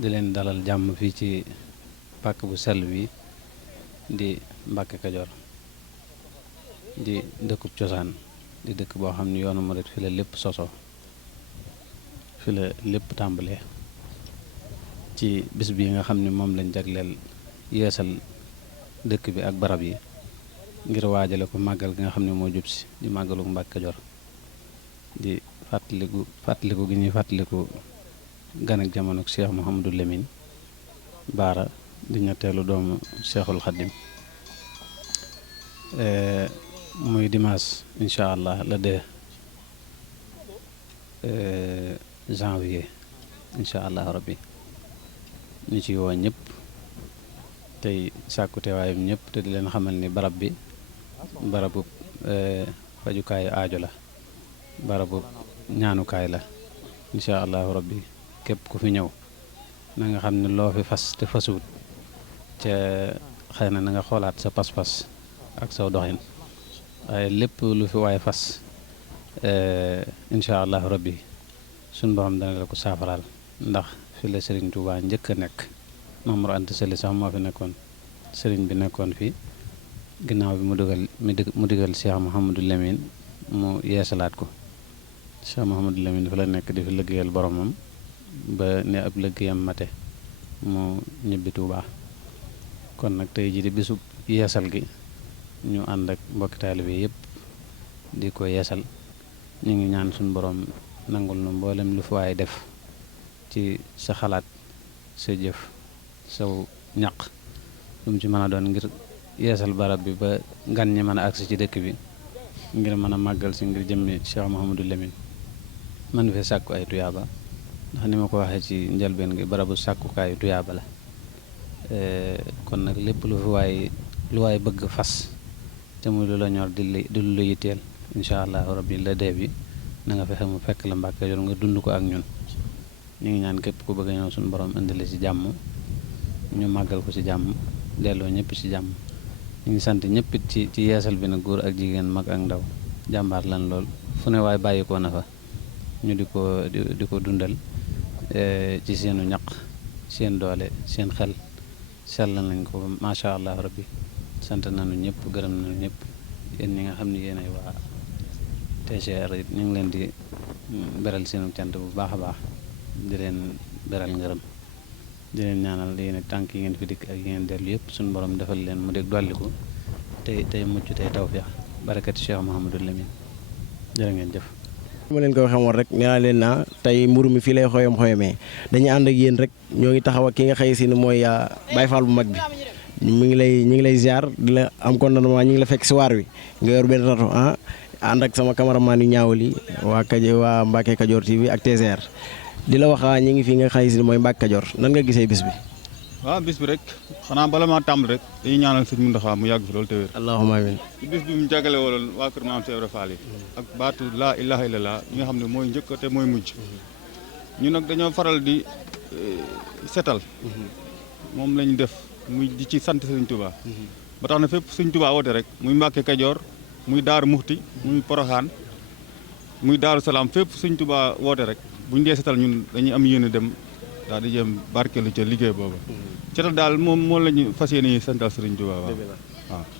di leen dalal jàmm fii ci pàkk bu sell bi di Mbàkke Kajoor di dëkkub cosaan di dëkk boo xam ne yoonu murit fi la lépp soso fi la lépp tàmbalee ci bis bi nga xam ne moom lañ jagleel yeesal dëkk bi ak barab yi ngir waajale ko màggal gi nga xam ne moo jub si di màggalu Mbàkke Kajoor di fàttaliku gi ñuy fàttaliku gan ak jamono Cheikh Mouhamadou Lamine Bara di ñetteelu doomu Cheikhul Khadim muy dimanche incha allah le 2 janvier incha allah rabbi ñu ci woo ñëpp tey sàkku teewaayam ñëpp te di leen xamal ni barab bi barabu fajukaayu aajo la barabu ñaanukaay la incha allahu rabbi képp ku fi ñëw na nga xam ne loo fi fas te fasuwut ca xëy na nga xoolaat sa pas-pas ak saw doxin waaye lépp lu fi waaye fas incha allahu rabbi suñ borom dana la ko saafaraal ndax fi la Serigne Touba njëkk a nekk Maam Mor Anta Sali sax moo fi nekkoon Serigne bi nekkoon fi ginnaaw bi mu digal Cheikh Mouhamadou Lamine mu yeesalaat ko Cheikh Mouhamadou Lamine fa la nekk di fi liggéeyal boromam ba ne ab liggéeyam mate mu ñibbi Touba kon nag tey jii di bisub yeesal gi ñu ànd ak mbokki taalibe yëpp di ko yeesal ñu ngi ñaan suñu borom nangul nu mboolem lu fi waaye def ci sa xalaat sa jëf saw ñaq lu mu ci mën a doon ngir yeesal barab bi ba gan ñi mën a agsi ci dëkk bi ngir mën a màggal si ngir jëmmi Cheikh Mouhamadou Lamine man fee sàkku ay tuyaaba ndax ni ma ko waxee ci njëlbeen gi barabu sàkkukaayu tuyaaba la kon nag lépp lu waay bëgg fas te muy lu la ñor di lu la yitteel incha allahu rabbi la dee bi na nga fexe mu fekk la Mbàkke Kajoor nga dund ko ak ñun ñu ngi ñaan képp ku bëgg a ñëw suñu borom indile ci jàmm ñu màggal ko ci jàmm delloo ñëpp ci jàmm ñu ngi sant ñëpp ci yeesal bi nag góor ak jigéen mag ak ndaw jàmbaar lan lool fu ne waay bàyyi ko na fa ñu di ko dundal ci seenu ñaq seen doole seen xel sellal nañ ko macha allah rabbi sant nañu ñëpp gërëm nañu ñëpp yéen ñi nga xam ne yéen ay waa TCR it ñu ngi leen di beral seenu cant bu baax a baax di leen beral ngërëm di leen ñaanal yéen tànk yi ngeen fi dikk ak yi ngeen dellu yëpp suñu borom defal leen mu dégg dolliku tey mucc tey tawfeex barakati Cheikh Mouhamadou Lamine jërë ngeen jëf. ma leen ko waxee woon rek nee naa leen naa tey mburu mi fii lay xoyamee dañuy ànd ak yéen rek ñoo ngi taxaw ak ki nga xëy si ne mooy Baye Fall bu mag bi ñu ngi lay ziar di la am contentement ñu ngi la fekk si waar wi nga yor benn rato ànd ak sama cameraman yu ñaawal yi waa Mbacke Kajoor TV ak TCR di la wax ñi ngi fi nga xëy si mooy Mbacke Kajoor nan nga gisee bis bi. waaw bis bi rek xanaa bala maa tàmbali rek dañuy ñaanal sëñ Mountakha mu yàgg fi loolu te wér. allahumma amiin. ci bis bi mu jagale woon waa kër Maam Cheikh Ibra Fall yi ak baatu laa ilaha illallah yi nga xam ne mooy njëkk te mooy mujj ñu nag dañoo faral di setal moom lañu def muy di ci sant sëñ Touba ba tax na fépp sëñ Touba woote rek muy Mbacke Kajoor muy Daaru Muxti muy Poroxaan muy Daaru Salaam fépp sëñ Touba woote rek buñ dee setal ñun dañuy am yéene dem daal di jëm barkeelu ca liggéey boobu setal daal moom la ñu fas yéene santal sëriñ Touba waaw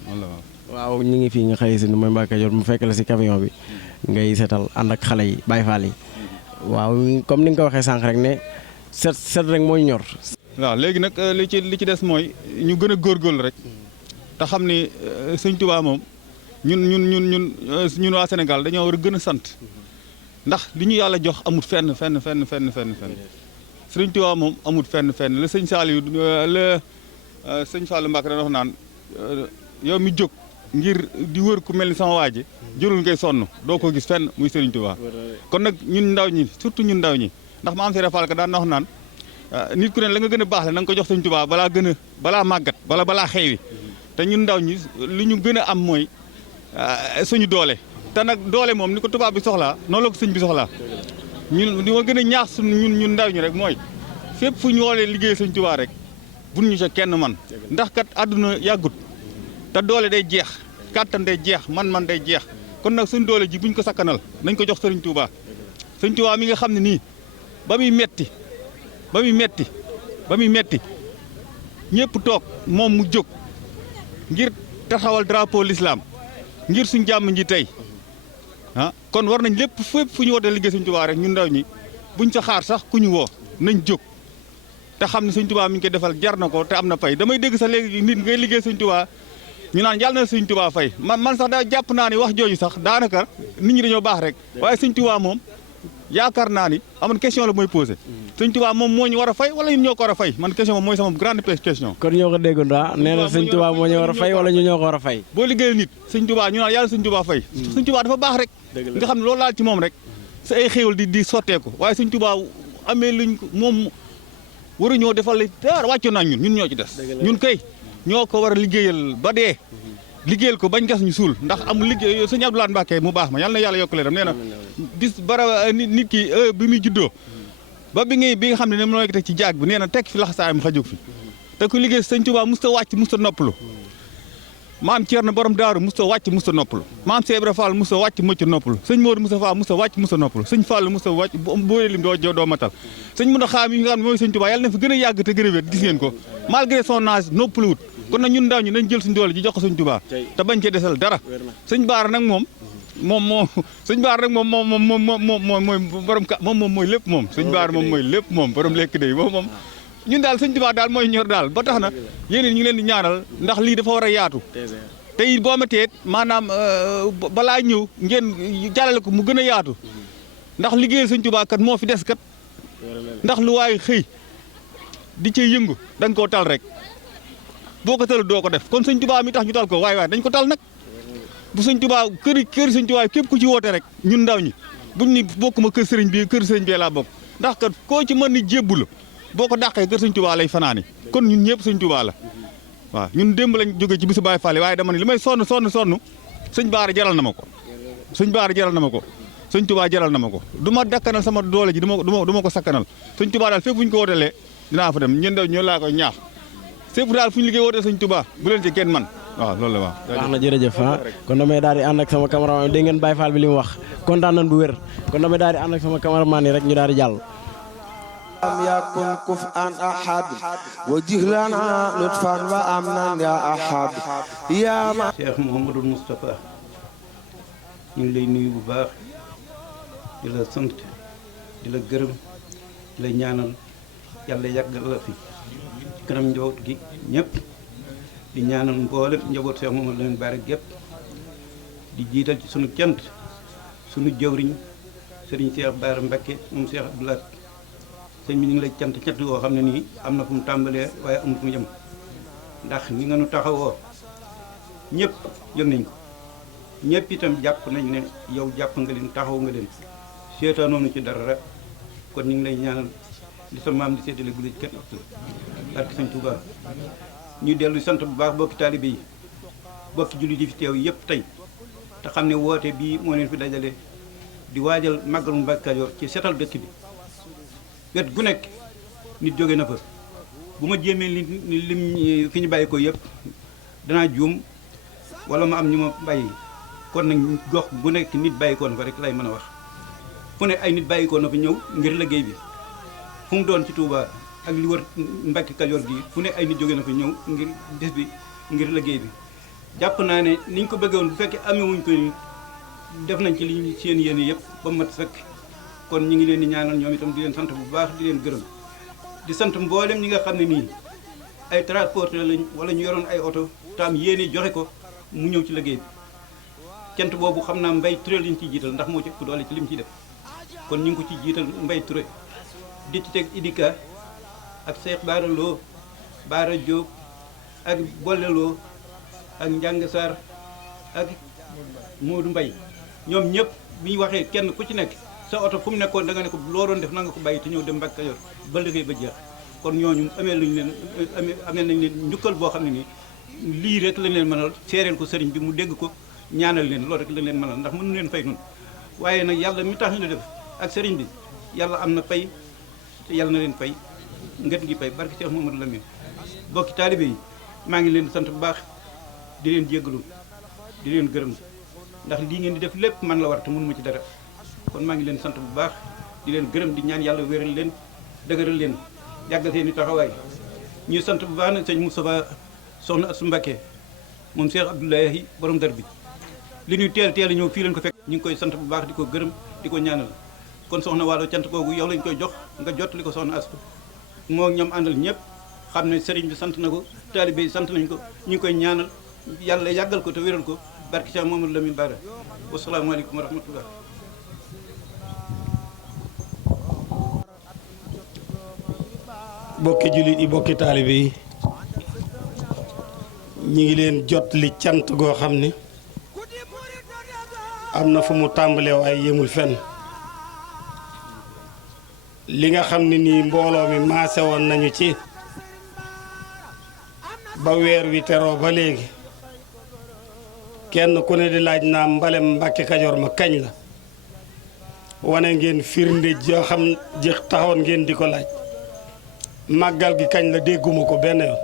noonu la waaw ñu ngi fii nga xëy si ni mooy Mbacke Kajoor mu fekk la si camion bi ngay setal ànd ak xale yi Baye Fall yi waaw comme ni nga ko waxee sànq rek ne set rek mooy ñor. waaw léegi nag li ci des mooy ñu gën a góorgóorlu rek te xam ni sëñ Touba moom ñun waa Sénégal dañoo war a gën a sant ndax li ñu yàlla jox amut fenn sëriñ Touba moom amut fenn la sëñ Saliou sëñ Fallou Mbacke da wax naan yow mi jóg ngir di wër ku mel ni sama waa ji jërul ngay sonn doo ko gis fenn muy sëriñ Touba kon nag ñun ndaw ñi surtout ñun ndaw ñi ndax Maam Cheikh Ibra Fall ka daan na wax naan nit ku ne la nga gën a baax le na nga ko jox sëñ Touba balaa màggat balaa xeewi te ñun ndaw ñi li ñu gën a am mooy suñu doole te nag doole moom ni ko tubaab bi soxlaa noonu la ko sëñ bi soxlaa ñun li ma gën a ñaax ñun ndaw ñi rek mooy fépp fu ñu woolee liggéey sëñ Touba rek buñ ñu ca kenn man ndax kat àdduna yàggut te doole day jeex kàttan day jeex man day jeex kon nag suñ doole ji buñ ko sakkanal nañ ko jox sëriñ Touba sëñ Touba mi nga xam ne nii ba muy metti ñëpp toog moom mu jóg ngir taxawal drapeau l'islam ngir suñ jàmm ji tey kon war nañ lépp fépp fu ñu wootee liggéey sëñ Touba rek ñun ndaw ñi buñ sa xaar sax ku ñu woo nañ jóg te xam ne sëñ Touba mi ngi koy defal jar na ko te am na fay damay dégg sax léegi nit ngay liggéey sëñ Touba ñu naan yàlla na sëñ Touba fay man sax daa jàpp naa ni wax jooju sax daanaka nit ñi dañoo baax rek waaye sëñ Touba moom yaakaar naa ni amoon question la mooy posé sëñ Touba moom moo ñu war a fay wala ñun ñoo ko war a fay man question moom mooy sama grande question. kon ñoo ko déggoon nee na sëñ Touba moo ñu war a fay wala ñu ñoo ko war a fay. boo liggéeyal nit sëñ Touba ñu naan yàlla sëñ Touba fay. sëñ Touba dafa baax rek. nga xam ne loolu laal ci moom rek sa ay xéewal di sotteeku waaye sëñ Touba amee luñ ko moom waruñoo defal dara wàccoon naa ñun ñoo ci des. ñun kay ñoo ko war a liggéeyal ba dee. liggéeyal ko bañ gas ñu suul ndax amul liggéey sëñ Abdoulaye Mbacke mu baax ma yàlla na yàlla yokk leeram nee na bis nit ki bi muy juddoo ba bi nga xam ne moom la teg ci jaag bi nee na teg fi laxasaayam xajug fi te ku liggéey sëñ Touba musta wàcc musta noppalu maam Thierno borom daaru musta wàcc musta noppalu maam Cheikh Ibra Fall musta wàcc mucc noppalu sëñ Modou Moustapha musta wàcc musta noppalu sëñ Fall musta wàcc boo lim doo matal sëñ Mountakha mi nga xam ne mooy sëñ Touba yàlla na fi gën a yàgg te gën a wér gis ngeen ko malgré son âge noppaluwut kon nag ñun ndaw ñi nañ jël suñu doole ji jox ko sëñ Touba te bañ cee desal dara sëñ Baara nag moom mooy borom moom mooy lépp moom sëñ Baara moom mooy lépp moom borom lekk day moom ñun daal sëñ Touba daal mooy ñor daal ba tax na yéen ñu ngi leen di ñaanal ndax lii dafa war a yaatu te it boo ma teet maanaam balaa ñëw ngeen jàllale ko mu gën a yaatu ndax liggéeyal sëñ Tuubaa kat moo fi des kat ndax lu waay xëy di cee yëngu da nga koo tal rek boo ko talu doo ko def kon sëñ Tuubaa mi tax ñu tal ko waay dañ ko tal nag bu sëñ Tuubaa kër sëñ Tuubaa képp ku ci woote rek ñun ndaw ñi buñ ni bokkuma kër sëriñ bi laa bokk ndax kat koo ci mën ni jébbu la boo ko dàqee kër sëñ Tuubaa lay fanaani kon ñun ñëpp sëñ Tuubaa la waaw ñun démb lañ jógee ci bisu Baay Faal waaye dama ne li may sonn sëñ Baara jaral na ma ko sëñ Baara jaral na ma ko sëñ Tuubaa jaral na ma ko du ma dakkanal sama doole ji du ma ko sakkanal sëñ Tuubaa daal fépp fu ñu ko wootelee dinaa fa dem ñeen daw ñoo laa koy ñaax fépp daal fu ñu liggéey wootee sëñ Tuubaa bu leen ci kenn man waaw loolu la waaw. baax na jërëjëf kon damay daal di ànd ak sama cameraman dégg ngeen Baye Fall bi li mu wax kontaan nañ bu wér kon damay daal di ànd ak sama cameraman yi rek ñu daal di jàll. am yakun kuf'an ahad wajih lana lutfan wa amnan ya ahad ya ma Cheikh Mouhamadou Moustapha ñu ngi lay nuyu bu baax di la sant di la gërëm di la ñaanal yàlla yàggal la fi ci kanam njaboot gi ñëpp di ñaanal mboolem njaboot Cheikh Mouhamadou Lamine Bara gépp di jiital ci sunu cant sunu jëwriñ Serigne Cheikh Bara Mbacké moom Cheikh Abdoulaye sëñ bi ñu ngi lay cant woo xam ne nii am na fu mu tàmbalee waaye amul fu mu jëm ndax ni nga nu taxawoo ñëpp yëg nañ ko ñëpp itam jàpp nañ ne yow jàpp nga leen taxaw nga leen seetaanoonu ci dara rek kon ñu ngi lay ñaanal li sa maam di seetale bu la ci kenn ëpp barke sëñ Tuubaa ñu dellu sant bu baax bokki taalibe yi bokki jullit yi fi teew yëpp tey te xam ne woote bii moo leen fi dajale di waajal màggalu Mbàkke Kajoor ci setal dëkk bi wet gu nekk nit jóge na fa bu ma jéemee lim fi ñu bàyyi ko yëpp danaa juum wala ma am ñu ma bàyyi kon nag gox gu nekk nit bàyyi ko na fa rek lay mën a wax fu ne ay nit bàyyi ko na fa ñëw ngir liggéey bi fu mu doon ci Touba ak li wër Mbàkke Kajoor gi fu ne ay nit jóge na fa ñëw ngir des bi ngir liggéey bi jàpp naa ne niñ ko bëggee woon bu fekkee amewuñ ko ni def nañ ci li seen yéen yëpp ba mat sëkk kon ñu ngi leen di ñaanal ñoom itam di leen sant bu baax di leen gërëm di sant mboolem ñi nga xam ne nii ay transporteur lañ wala ñu yoroon ay oto taam yéene joxe ko mu ñëw ci liggéey bi cant boobu xam naa Mbay Touré lañ ciy jiital ndax moo ci ëpp doole ci lim ciy def kon ñu ngi ko ci jiital Mbay Touré di ci teg Idika ak Cheikh Bara Lo Bara Diop ak Bolle Lo ak Njàng Sarr ak Modou Mbay ñoom ñëpp bi ñu waxee kenn ku ci nekk sa oto fu mu nekkoon da nga ne ko loo doon def na nga ko bàyyi te ñëw dem Mbàkke Kajoor ba liggéey ba jeex kon ñooñu amee nañ leen njukkal boo xam ne nii lii rek lañ leen mënal seereel ko sëriñ bi mu dégg ko ñaanal leen loolu rek lañ leen mënal ndax mënu leen fay nun waaye nag yàlla mi tax ñu la def ak sëriñ bi yàlla am na pay te yàlla na leen fay ngeen gi pay barke Cheikh Mouhamadou Lamine bokki taalibe yi maa ngi leen di sant bu baax di leen jéggalu di leen gërëm ndax lii ngeen di def lépp man la war te mënu ma ci dara kon maa ngi leen sant bu baax di leen gërëm di ñaan yàlla wéral leen dëgëral leen yàggal seen i taxawaay ñuy sant bu baax nag sëñ Moustapha soxna Assou Mbacké moom Cheikh Abdoulaye borom dar bi li ñuy teel a ñëw fii leen ko fekk ñu ngi koy sant bu baax di ko gërëm di ko ñaanal kon soxna Waalo cant googu yow lañ koy jox nga jottali ko soxna Assou moo ñoom àndal ñëpp xam ne sëriñ bi sant na ko taalibe yi sant nañ ko ñu ngi koy ñaanal yàlla yàggal ko te wéral ko barke Cheikh Mouhamadou Lamine Bara wasalaamaaleykum wa rahmatullah bokki jullit yi bokki taalibe yi ñi ngi leen jot li cant goo xam ne am na fu mu tàmbalee waaye yemul fenn li nga xam ne nii mbooloo mi maase woon nañu ci ba weer wi teroo ba léegi kenn ku ne di laaj naa mbalem Mbàkke Kajoor ma kañ la wane ngeen firnde joo xam ji taxoon ngeen di ko laaj màggal gi kañ la dégguma ko benn yoon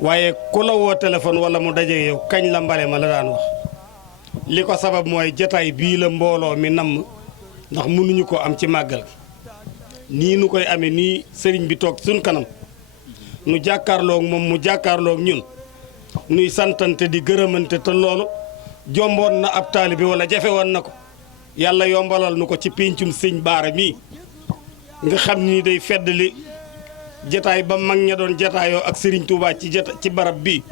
waaye ku la woo téléphone wala mu daje yow kañ la mbale ma la daan wax li ko sabab mooy jataay bii la mbooloo mi namm ndax mënuñu ko am ci màggal gi nii nu koy amee nii sëriñ bi toog suñ kanam nu jàkkaarloog moom mu jàkkaarloog ñun nuy santante di gërëmante te loolu jomboon na ab taalibe wala jafe woon na ko yàlla yombalal nu ko ci péncum sëñ Baara mii nga xam ni day feddali jataay ba mag ña doon jataayoo ak Serigne Touba ci barab bii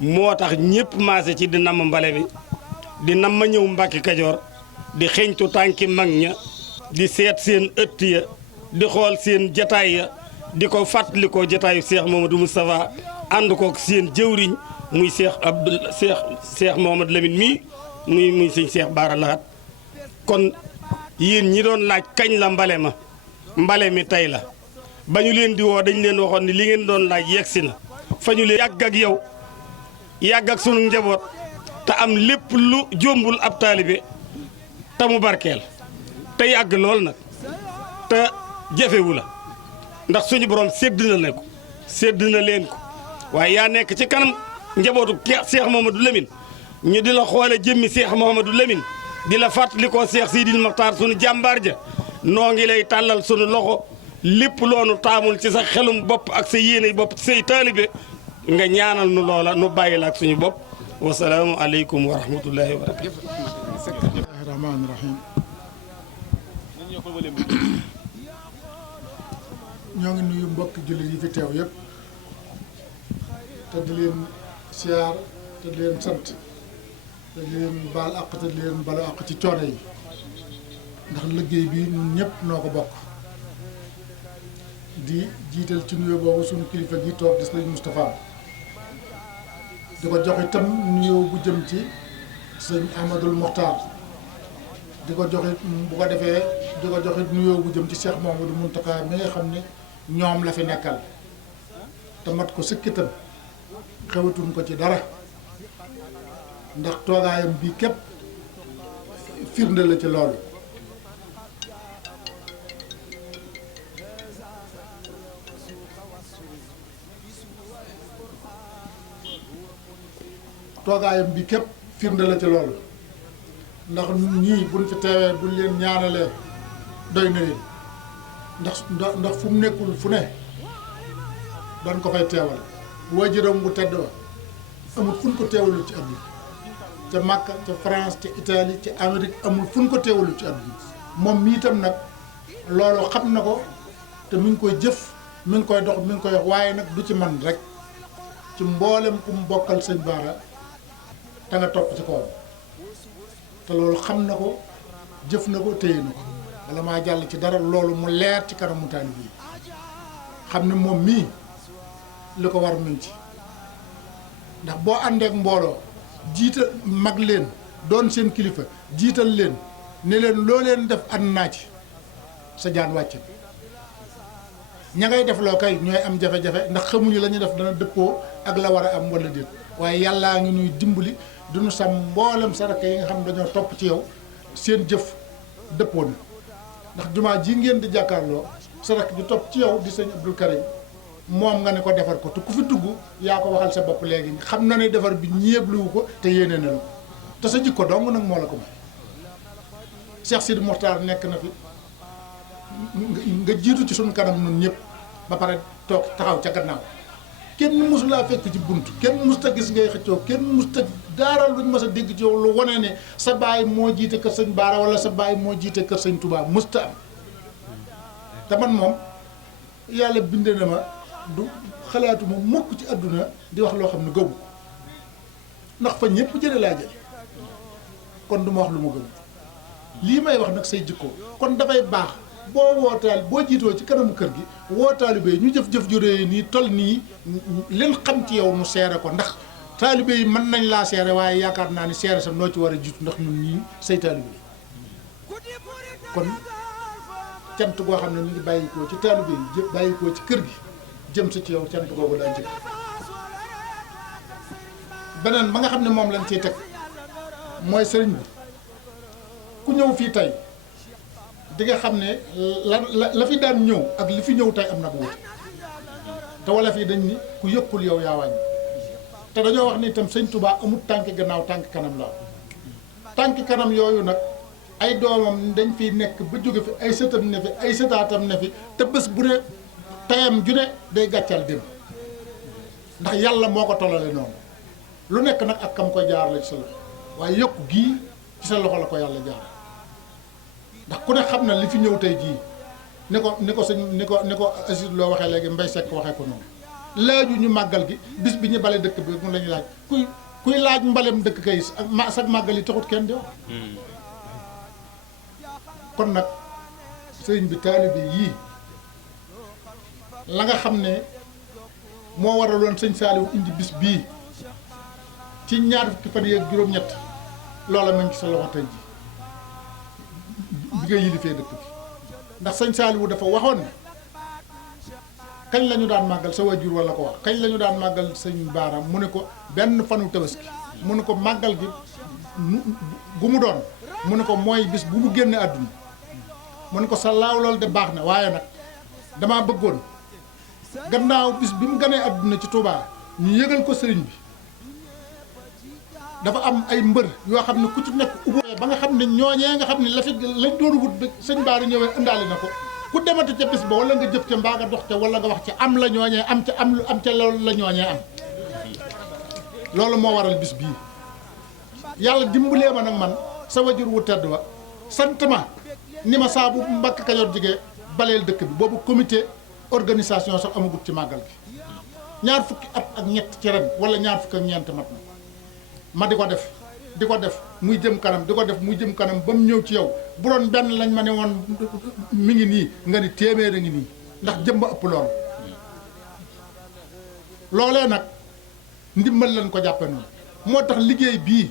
moo tax ñëpp maase ci di namm mbale mi di namm ma ñëw Mbàkke Kajoor di xeñtu tànki mag ña di seet seen ëtt ya di xool seen jataay ya di ko fàttalikoo jataayu Cheikh Mouhamadou Moustapha ànd kook seen jëwriñ muy Cheikh Mouhamadou Lamine mii muy sëñ Cheikh Bara Lahat kon yéen ñi doon laaj kañ la mbale mi tey la ba ñu leen di woo dañ leen waxoon ni li ngeen doon laaj yegsi na fa ñu leen yàgg ak yow yàgg ak sunu njaboot te am lépp lu jombul ab taalibe te mu barkeel te yàgg lool nag te jafewu la ndax suñu borom sédd na leen ko waaye yaa nekk ci kanam njabootu Cheikh Mouhamadou Lamine ñu di la xoole jëmmi Cheikh Mouhamadou Lamine di la fàttalikoo Cheikh Sidil Mokhtar sunu jàmbaar ja noo ngi lay tàllal sunu loxo lépp loonu taamul ci sa xelum bopp ak sa yéene bopp say taalibe nga ñaanal nu loola nu bàyyi la ak suñu bopp wasalaamu aleykum wa rahmatullahi wa barakatu. bismillahi rahmaani rahim. ñoo ngi nuyu mbokki jullit yi fi teew yëpp te di leen siyaar te di leen sant te di leen baal àq te di leen balu àq ci coono yi ndax liggéey bi ñun ñëpp noo ko bokk di jiital ci nuyoo boobu suñu kilifa gi toog di sëñ Moustapha di ko jox itam nuyoo bu jëm ci sëñ Ahmadul Mokhtar di ko joxit bu ko defee di ko joxit nuyoo bu jëm ci Cheikh Mouhamadou Mountakha mi nga xam ne ñoom la fi nekkal te mat ko sëkkitam xewatuñ ko ci dara ndax toogaayam bii képp firnde la ci loolu toogaayam bi képp firnde la ci loolu ndax ñii buñ fi teewee buñ leen ñaanalee doy na leen ndax fu mu nekkul fu ne dañ ko fay teewal waajuram bu tedd wa amul fu ñu ko teewalul ci àdduna ca Makka ca France ca Italie ca Amérique amul fu ñu ko teewalul ci àdduna moom mii itam nag loolu xam na ko te mi ngi koy jëf mi ngi koy dox mi ngi koy wax waaye nag du ci man rek ci mboolem ku mu bokkal sëñ Bara te nga topp ci kawam te loolu xam na ko jëf na ko téye na ko bala maa jàll ci dara loolu mu leer ci kanamu taalibe yi xam ne moom mii li ko war nañ ci ndax boo àndeek mbooloo jiital mag leen doon seen kilifa jiital leen ne leen loo leen def ànd naa ci sa jaan wàcc ña ngay def loo kay ñooy am jafe-jafe ndax xamuñu la ñuy def dana dëppoo ak la war a am wala déet waaye yàllaa ngi ñuy dimbali duñu sam mboolem saraka yi nga xam dañoo topp ci yow seen jëf dëppoo na ndax jumaa ji ngeen di jàkkaarloo sarak di topp ci yow di sëñ Abdou Karim moom nga ne ko defar ko te ku fi dugg yaa ko waxal sa bopp léegi xam na ne defar bi ñeebluwu ko te yéene na la ko te sa jikko dong nag moo la ko may Cheikh Sidi Mokhtar nekk na fi nga jiitu ci suñu kanam nun ñëpp ba pare toog taxaw ca gannaaw kenn mosulaa fekk ci bunt kenn musta gis ngay xëccoo kenn musta dara luñ mës a dégg ci yow lu wane ne sa baay moo jiite kër sëñ Bara wala sa baay moo jiite kër sëñ Touba musta am te man moom yàlla binde na ma du xalaatuma mukk ci àdduna di wax loo xam ne gëmu ndax fa ñëpp jële laa jële kon du ma wax lu ma gëmu lii may wax nag say jikko kon dafay baax boo wootaal boo jiitoo ci kanamu kër gi woo taalibe yi ñu jëf-jëf ju réy nii tol nii leen xam ci yow nu seere ko ndax taalibe yi mën nañ laa seere waaye yaakaar naa ni seere sa noo ci war a jiitu ndax ñun ñii say taalibe yi kon cant goo xam ne ñu ngi bàyyikoo ci taalibe yi bàyyikoo ci kër gi jëm si ci yow cant googu daa jëkk beneen ba nga xam ne moom lañ ciy teg mooy sëriñ bi ku ñëw fii tey di nga xam ne la fi daan ñëw ak li fi ñëw tey am na bu wuute te wala fii dañ ni ku yëkkul yow yaa wàññi te dañoo wax ni itam sëñ Touba amul tànk gannaaw tànk kanam la tànk kanam yooyu nag ay doomam dañ fiy nekk ba jóge fi ay sëtam ne fi ay sëtaatam ne fi te bés bu ne tayam ju ne day gàccal dem ndax yàlla moo ko tollale noonu lu nekk nag ak kam koy jaar la ci sa loxo waaye yokku gii ci sa loxo la ko yàlla jaar ndax ku ne xam na li fi ñëw tey jii ni ko sëñ ni ko Aziz loo waxee léegi Mbay Sekk waxee ko noonu laaju ñu màggal gi bis bi ñu bale dëkk bi mu la ñuy laaj kuy laaj mbalem dëkk kay sag màggal yi taxut kenn di wax kon nag sëriñ bi taalibe yii la nga xam ne moo waraloon sëñ Saliou indi bis bii ci ñaar fukki fan yeeg juróom-ñett loola ma ngi ci sa loxo tey ji bi nga yilifee dëkk bi ndax sëñ Saliou dafa waxoon ne kañ la ñu daan màggal sa wajur wala ko wax kañ la ñu daan màggal sëñ Baara mu ne ko benn fanu tabaski mu ne ko màggal gi gu mu doon mu ne ko mooy bis bu mu génne àdduna mu ne ko sa laaw loolu de baax na waaye nag damaa bëggoon gannaaw bis bi mu ganee àdduna ci Touba ñu yëgal ko sëriñ bi dafa am ay mbër yoo xam ne ku ci nekk ubbee ba nga xam ne ñooñee nga xam ne la fi lañ doon wut ba sëñ Baara ñëwee indaale na ko ku demati ca bis ba wala nga jëf ca mbaa nga dox ca wala nga wax ca am la ñooñee am ca am ca loolu la ñooñee am loolu moo waral bis bii yàlla dimbalee ma nag man sa wajur wu tedd wa sant ma ni ma saa bu Mbàkke Kajoor jigee baleel dëkk bi boobu comité organisation sax amagut ci màggal gi ñaar fukki at ak ñett ci ren wala ñaar fukki ak ñeent mat na ma di ko def muy jëm kanam di ko def muy jëm kanam ba mu ñëw ci yow bu doon benn lañ ma ne woon mi ngi nii nga ni téeméer a ngi nii ndax jëm ba ëpp lool loolee nag ndimbal lañ ko jàppe noonu moo tax liggéey bii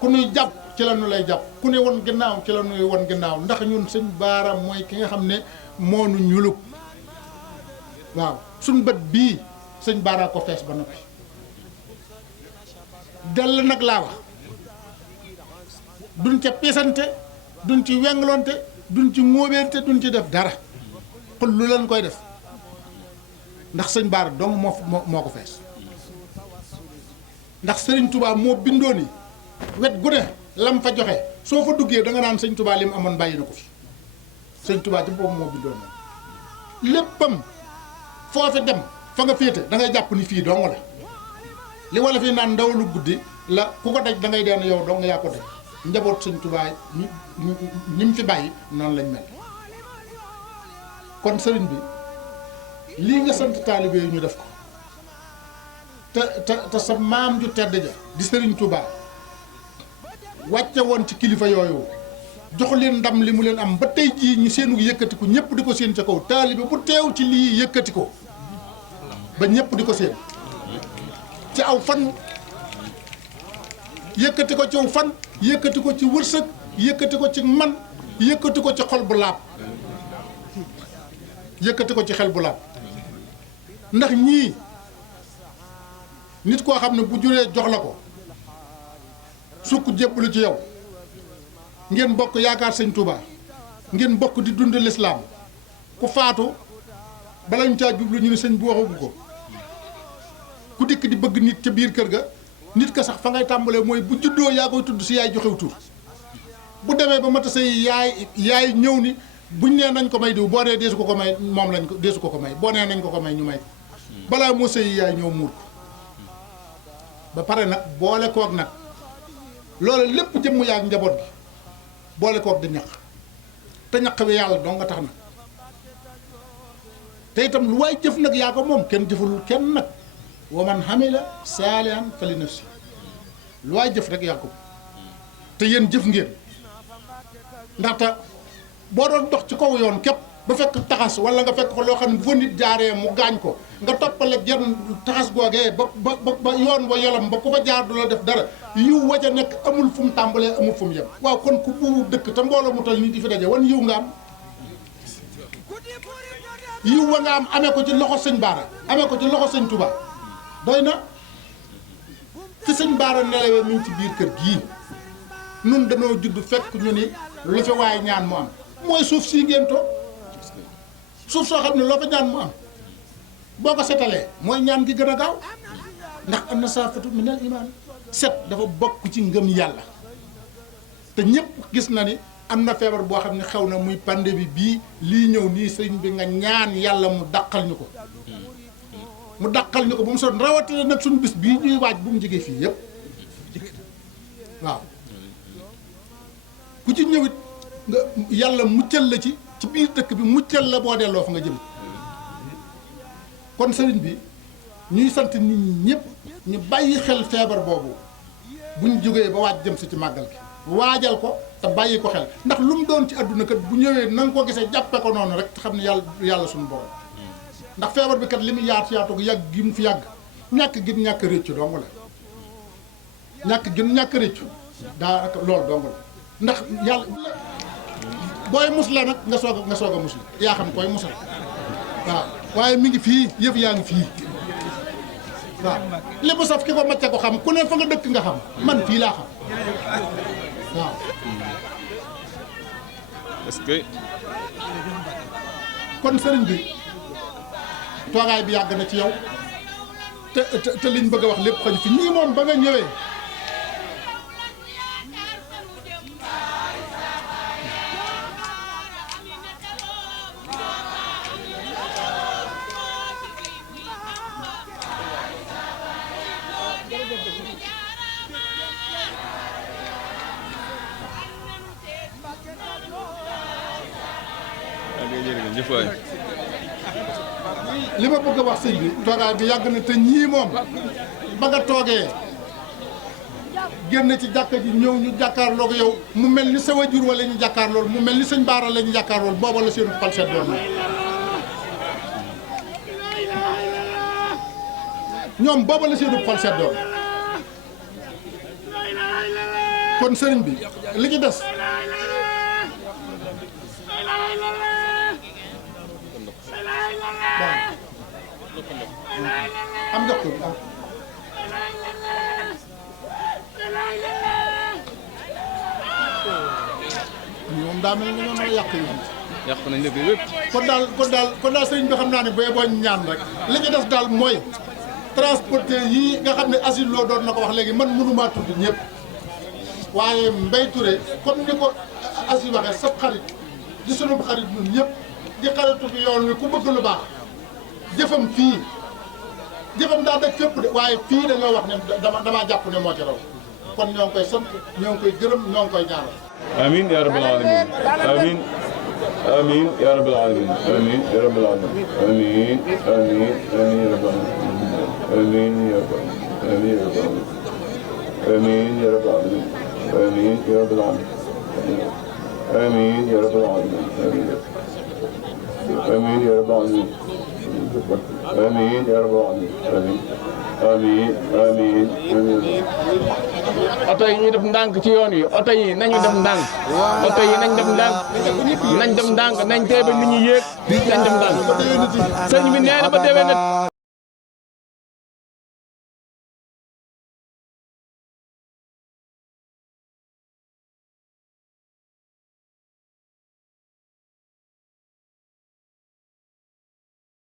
ku nuy jàpp ci la nu lay jàpp ku ne won ginnaaw ci la nuy won ginnaaw ndax ñun sëñ Baara mooy ki nga xam ne moo nu ñulub waaw suñ bët bii sëñ Baara ko fees ba noppi dell nag laa wax duñ ca pisante duñ ci wenglonte duñ ci ngóobeente duñ ci def dara xul lu leen koy def ndax sëñ Baara dong moo ko fees ndax sëriñ Touba moo bindoo ni wet gu ne lam fa joxe soo fa duggee da nga naan sëñ Touba li mu amoon bàyyi na ko fi sëñ Touba ci boobu moo bindoo na léppam foofu dem fa nga féete da ngay jàpp ni fii dong la li wala fi naan ndaw lu guddi la ku ko daj da ngay deen yow dong yaa ko daj njaboot sëñ Touba ñi mu fi bàyyi noonu lañ mel kon sëriñ bi lii nga sant taalibe yi ñu def ko te sa maam ju tedd ja di sëriñ Touba wàcce woon ci kilifa yooyu jox leen ndam li mu leen am ba tey jii ñu seenu yëkkati ko ñëpp di ko seen ca kaw taalibe bu teew ci lii yëkkati ko ba ñëpp di ko seen ci aw fan yëkkati ko ci aw fan yëkkati ko ci wërsëg yëkkati ko ci man yëkkati ko ci xol bu laab yëkkati ko ci xel bu laab ndax ñii nit koo xam ne bu juree jox la ko sukk jébbalu ci yow ngeen bokk yaakaar sëñ Touba ngeen bokk di dund lislaam ku faatu bala ñu caa jublu ñu ne sëñ bu waxagu ko ku dikk di bëgg nit ca biir kër ga nit ka sax fa ngay tàmbalee mooy bu juddoo yaa koy tudd si yaay joxew tur bu demee ba mata say yaay ñëw ni buñ nee nañ ko may diw boo nee deesu ko ko may moom lañ ko deesu ko ko may boo nee nañ ko ko may ñu may balaa moo sëy yaay ñëw muur ko ba pare nag boole koog nag loolu lépp jëmm yaag njaboot gi boole koog di ñaq te ñaq bi yàlla dong nga tax nag te itam lu waay jëf nag yaa ko moom kenn jëfalul kenn nag wa man hamila saalihan fali nafsi lu waay jëf rek yaa ko te yéen jëf ngeen ndaxte boo doon dox ci kaw yoon képp ba fekk taxas wala nga fekk ko loo xam ne bu fa nit jaaree mu gaañ ko nga toppale genn taxas googee ba yoon wa yolam ba ku fa jaar du la def dara yiw waja nekk amul fu mu tàmbalee amul fu mu yem waaw kon ku buubu dëkk te mbooloo mu tal nii di fi daje wan yiw nga am yiw wa nga am amee ko ci loxo sëñ Baara amee ko ci loxo sëñ Touba doy na fi sëñ Baara nelawee mu ngi ci biir kër gii nun dañoo judd fekk ñu ni lu fi waaye ñaan mu am mooy suuf sii ngeen toog suuf soo xam ne loo fa ñaan mu am boo ko setalee mooy ñaan gi gën a gaaw ndax am na saafatu minal iman set dafa bokk ci ngëm yàlla te ñëpp gis na ni am na feebar boo xam ne xew na muy pandémie bii lii ñëw nii sëñ bi nga ñaan yàlla mu dàqal ñu ko mu dàqal ñu ko ba mu sonn rawatina nag suñu bis bii ñuy waaj bu mu jegee fii yëpp waaw ku ci ñëwit nga yàlla muccal la ci biir dëkk bi muccal la boo delloo fa nga jëm kon sëriñ bi ñuy sant nit ñi ñëpp ñu bàyyi xel feebar boobu buñ jógee ba waaj jëm si ci màggal gi waajal ko te bàyyi ko xel ndax lu mu doon ci àdduna kat bu ñëwee na nga ko gisee jàppe ko noonu rek xam ne yàlla suñu borom ndax feebar bi kat li mu yaatu yàgg gi mu fi yàgg ñàkk gi ñàkk réccu dong la ñàkk réccu daa loolu dong la ndax yàlla booy musla nag nga soog a musla yaa xam koy musal waaw waaye mi ngi fii yëf yaa ngi fii waaw li bu saf ki ko macca ko xam ku ne fa nga dëkk nga xam man fii laa xam waaw est-ce que kon sëriñ bi toogaay bi yàgg na ci yow te liñ bëgg a wax lépp xaju fi ñii moom ba nga ñëwee li ma bëgg a wax sëñ bi toogaay bi yàgg na te ñii moom ba nga toogee génn ci jàkka ji ñëw ñu jàkkaarloo ko yow mu mel ni sa wajur wala ñu jàkkaarloo mu mel ni sëñ Baara la ñu jàkkaarloo booba la seen xol sedd doon ñoom booba la seen xol sedd doon kon sëriñ bi li ci des am nga ko moom daa mel ni ñoo mën a yàq nañ lépp lépp kon daal sëriñ bi xam naa ne boo ñaan rek li ci des daal mooy transporteur yii nga xam ne asile loo doon na ko wax léegi man mënumaa tudd ñëpp waaye Mbaye Touré comme ni ko asile waxee sab xarit di sunu xarit ñun ñëpp di xaritu fi yoon wi ku bëgg lu baax jëfam fii jëfam daa daj fépp de waaye fii dañoo wax ne damaa jàpp ne moo ci raw kon ñoo ngi koy sant ñoo ngi koy gërëm ñoo ngi koy ñaanal. amiin yaa rabbal aalamiin amiin amiin yaa rabbal aalamiin amiin yaa rabbal aalamiin amiin amiin amiin yaa rabbal aalamiin amiin yaa rabbal aalamiin amiin yaa rabbal aalamiin amiin yaa rabbal aalamiin amiin yaa rabbal aalamiin amiin yaa rabbal aalamiin amiin amiin amiin oto yi ñu def ndànk ci yoon yi oto yi nañu def ndànk oto yi nañ def ndànk nañ def ndànk nañ tee ba nit ñi yéeg nañ def ndànk sëñ bi nee na ba déwén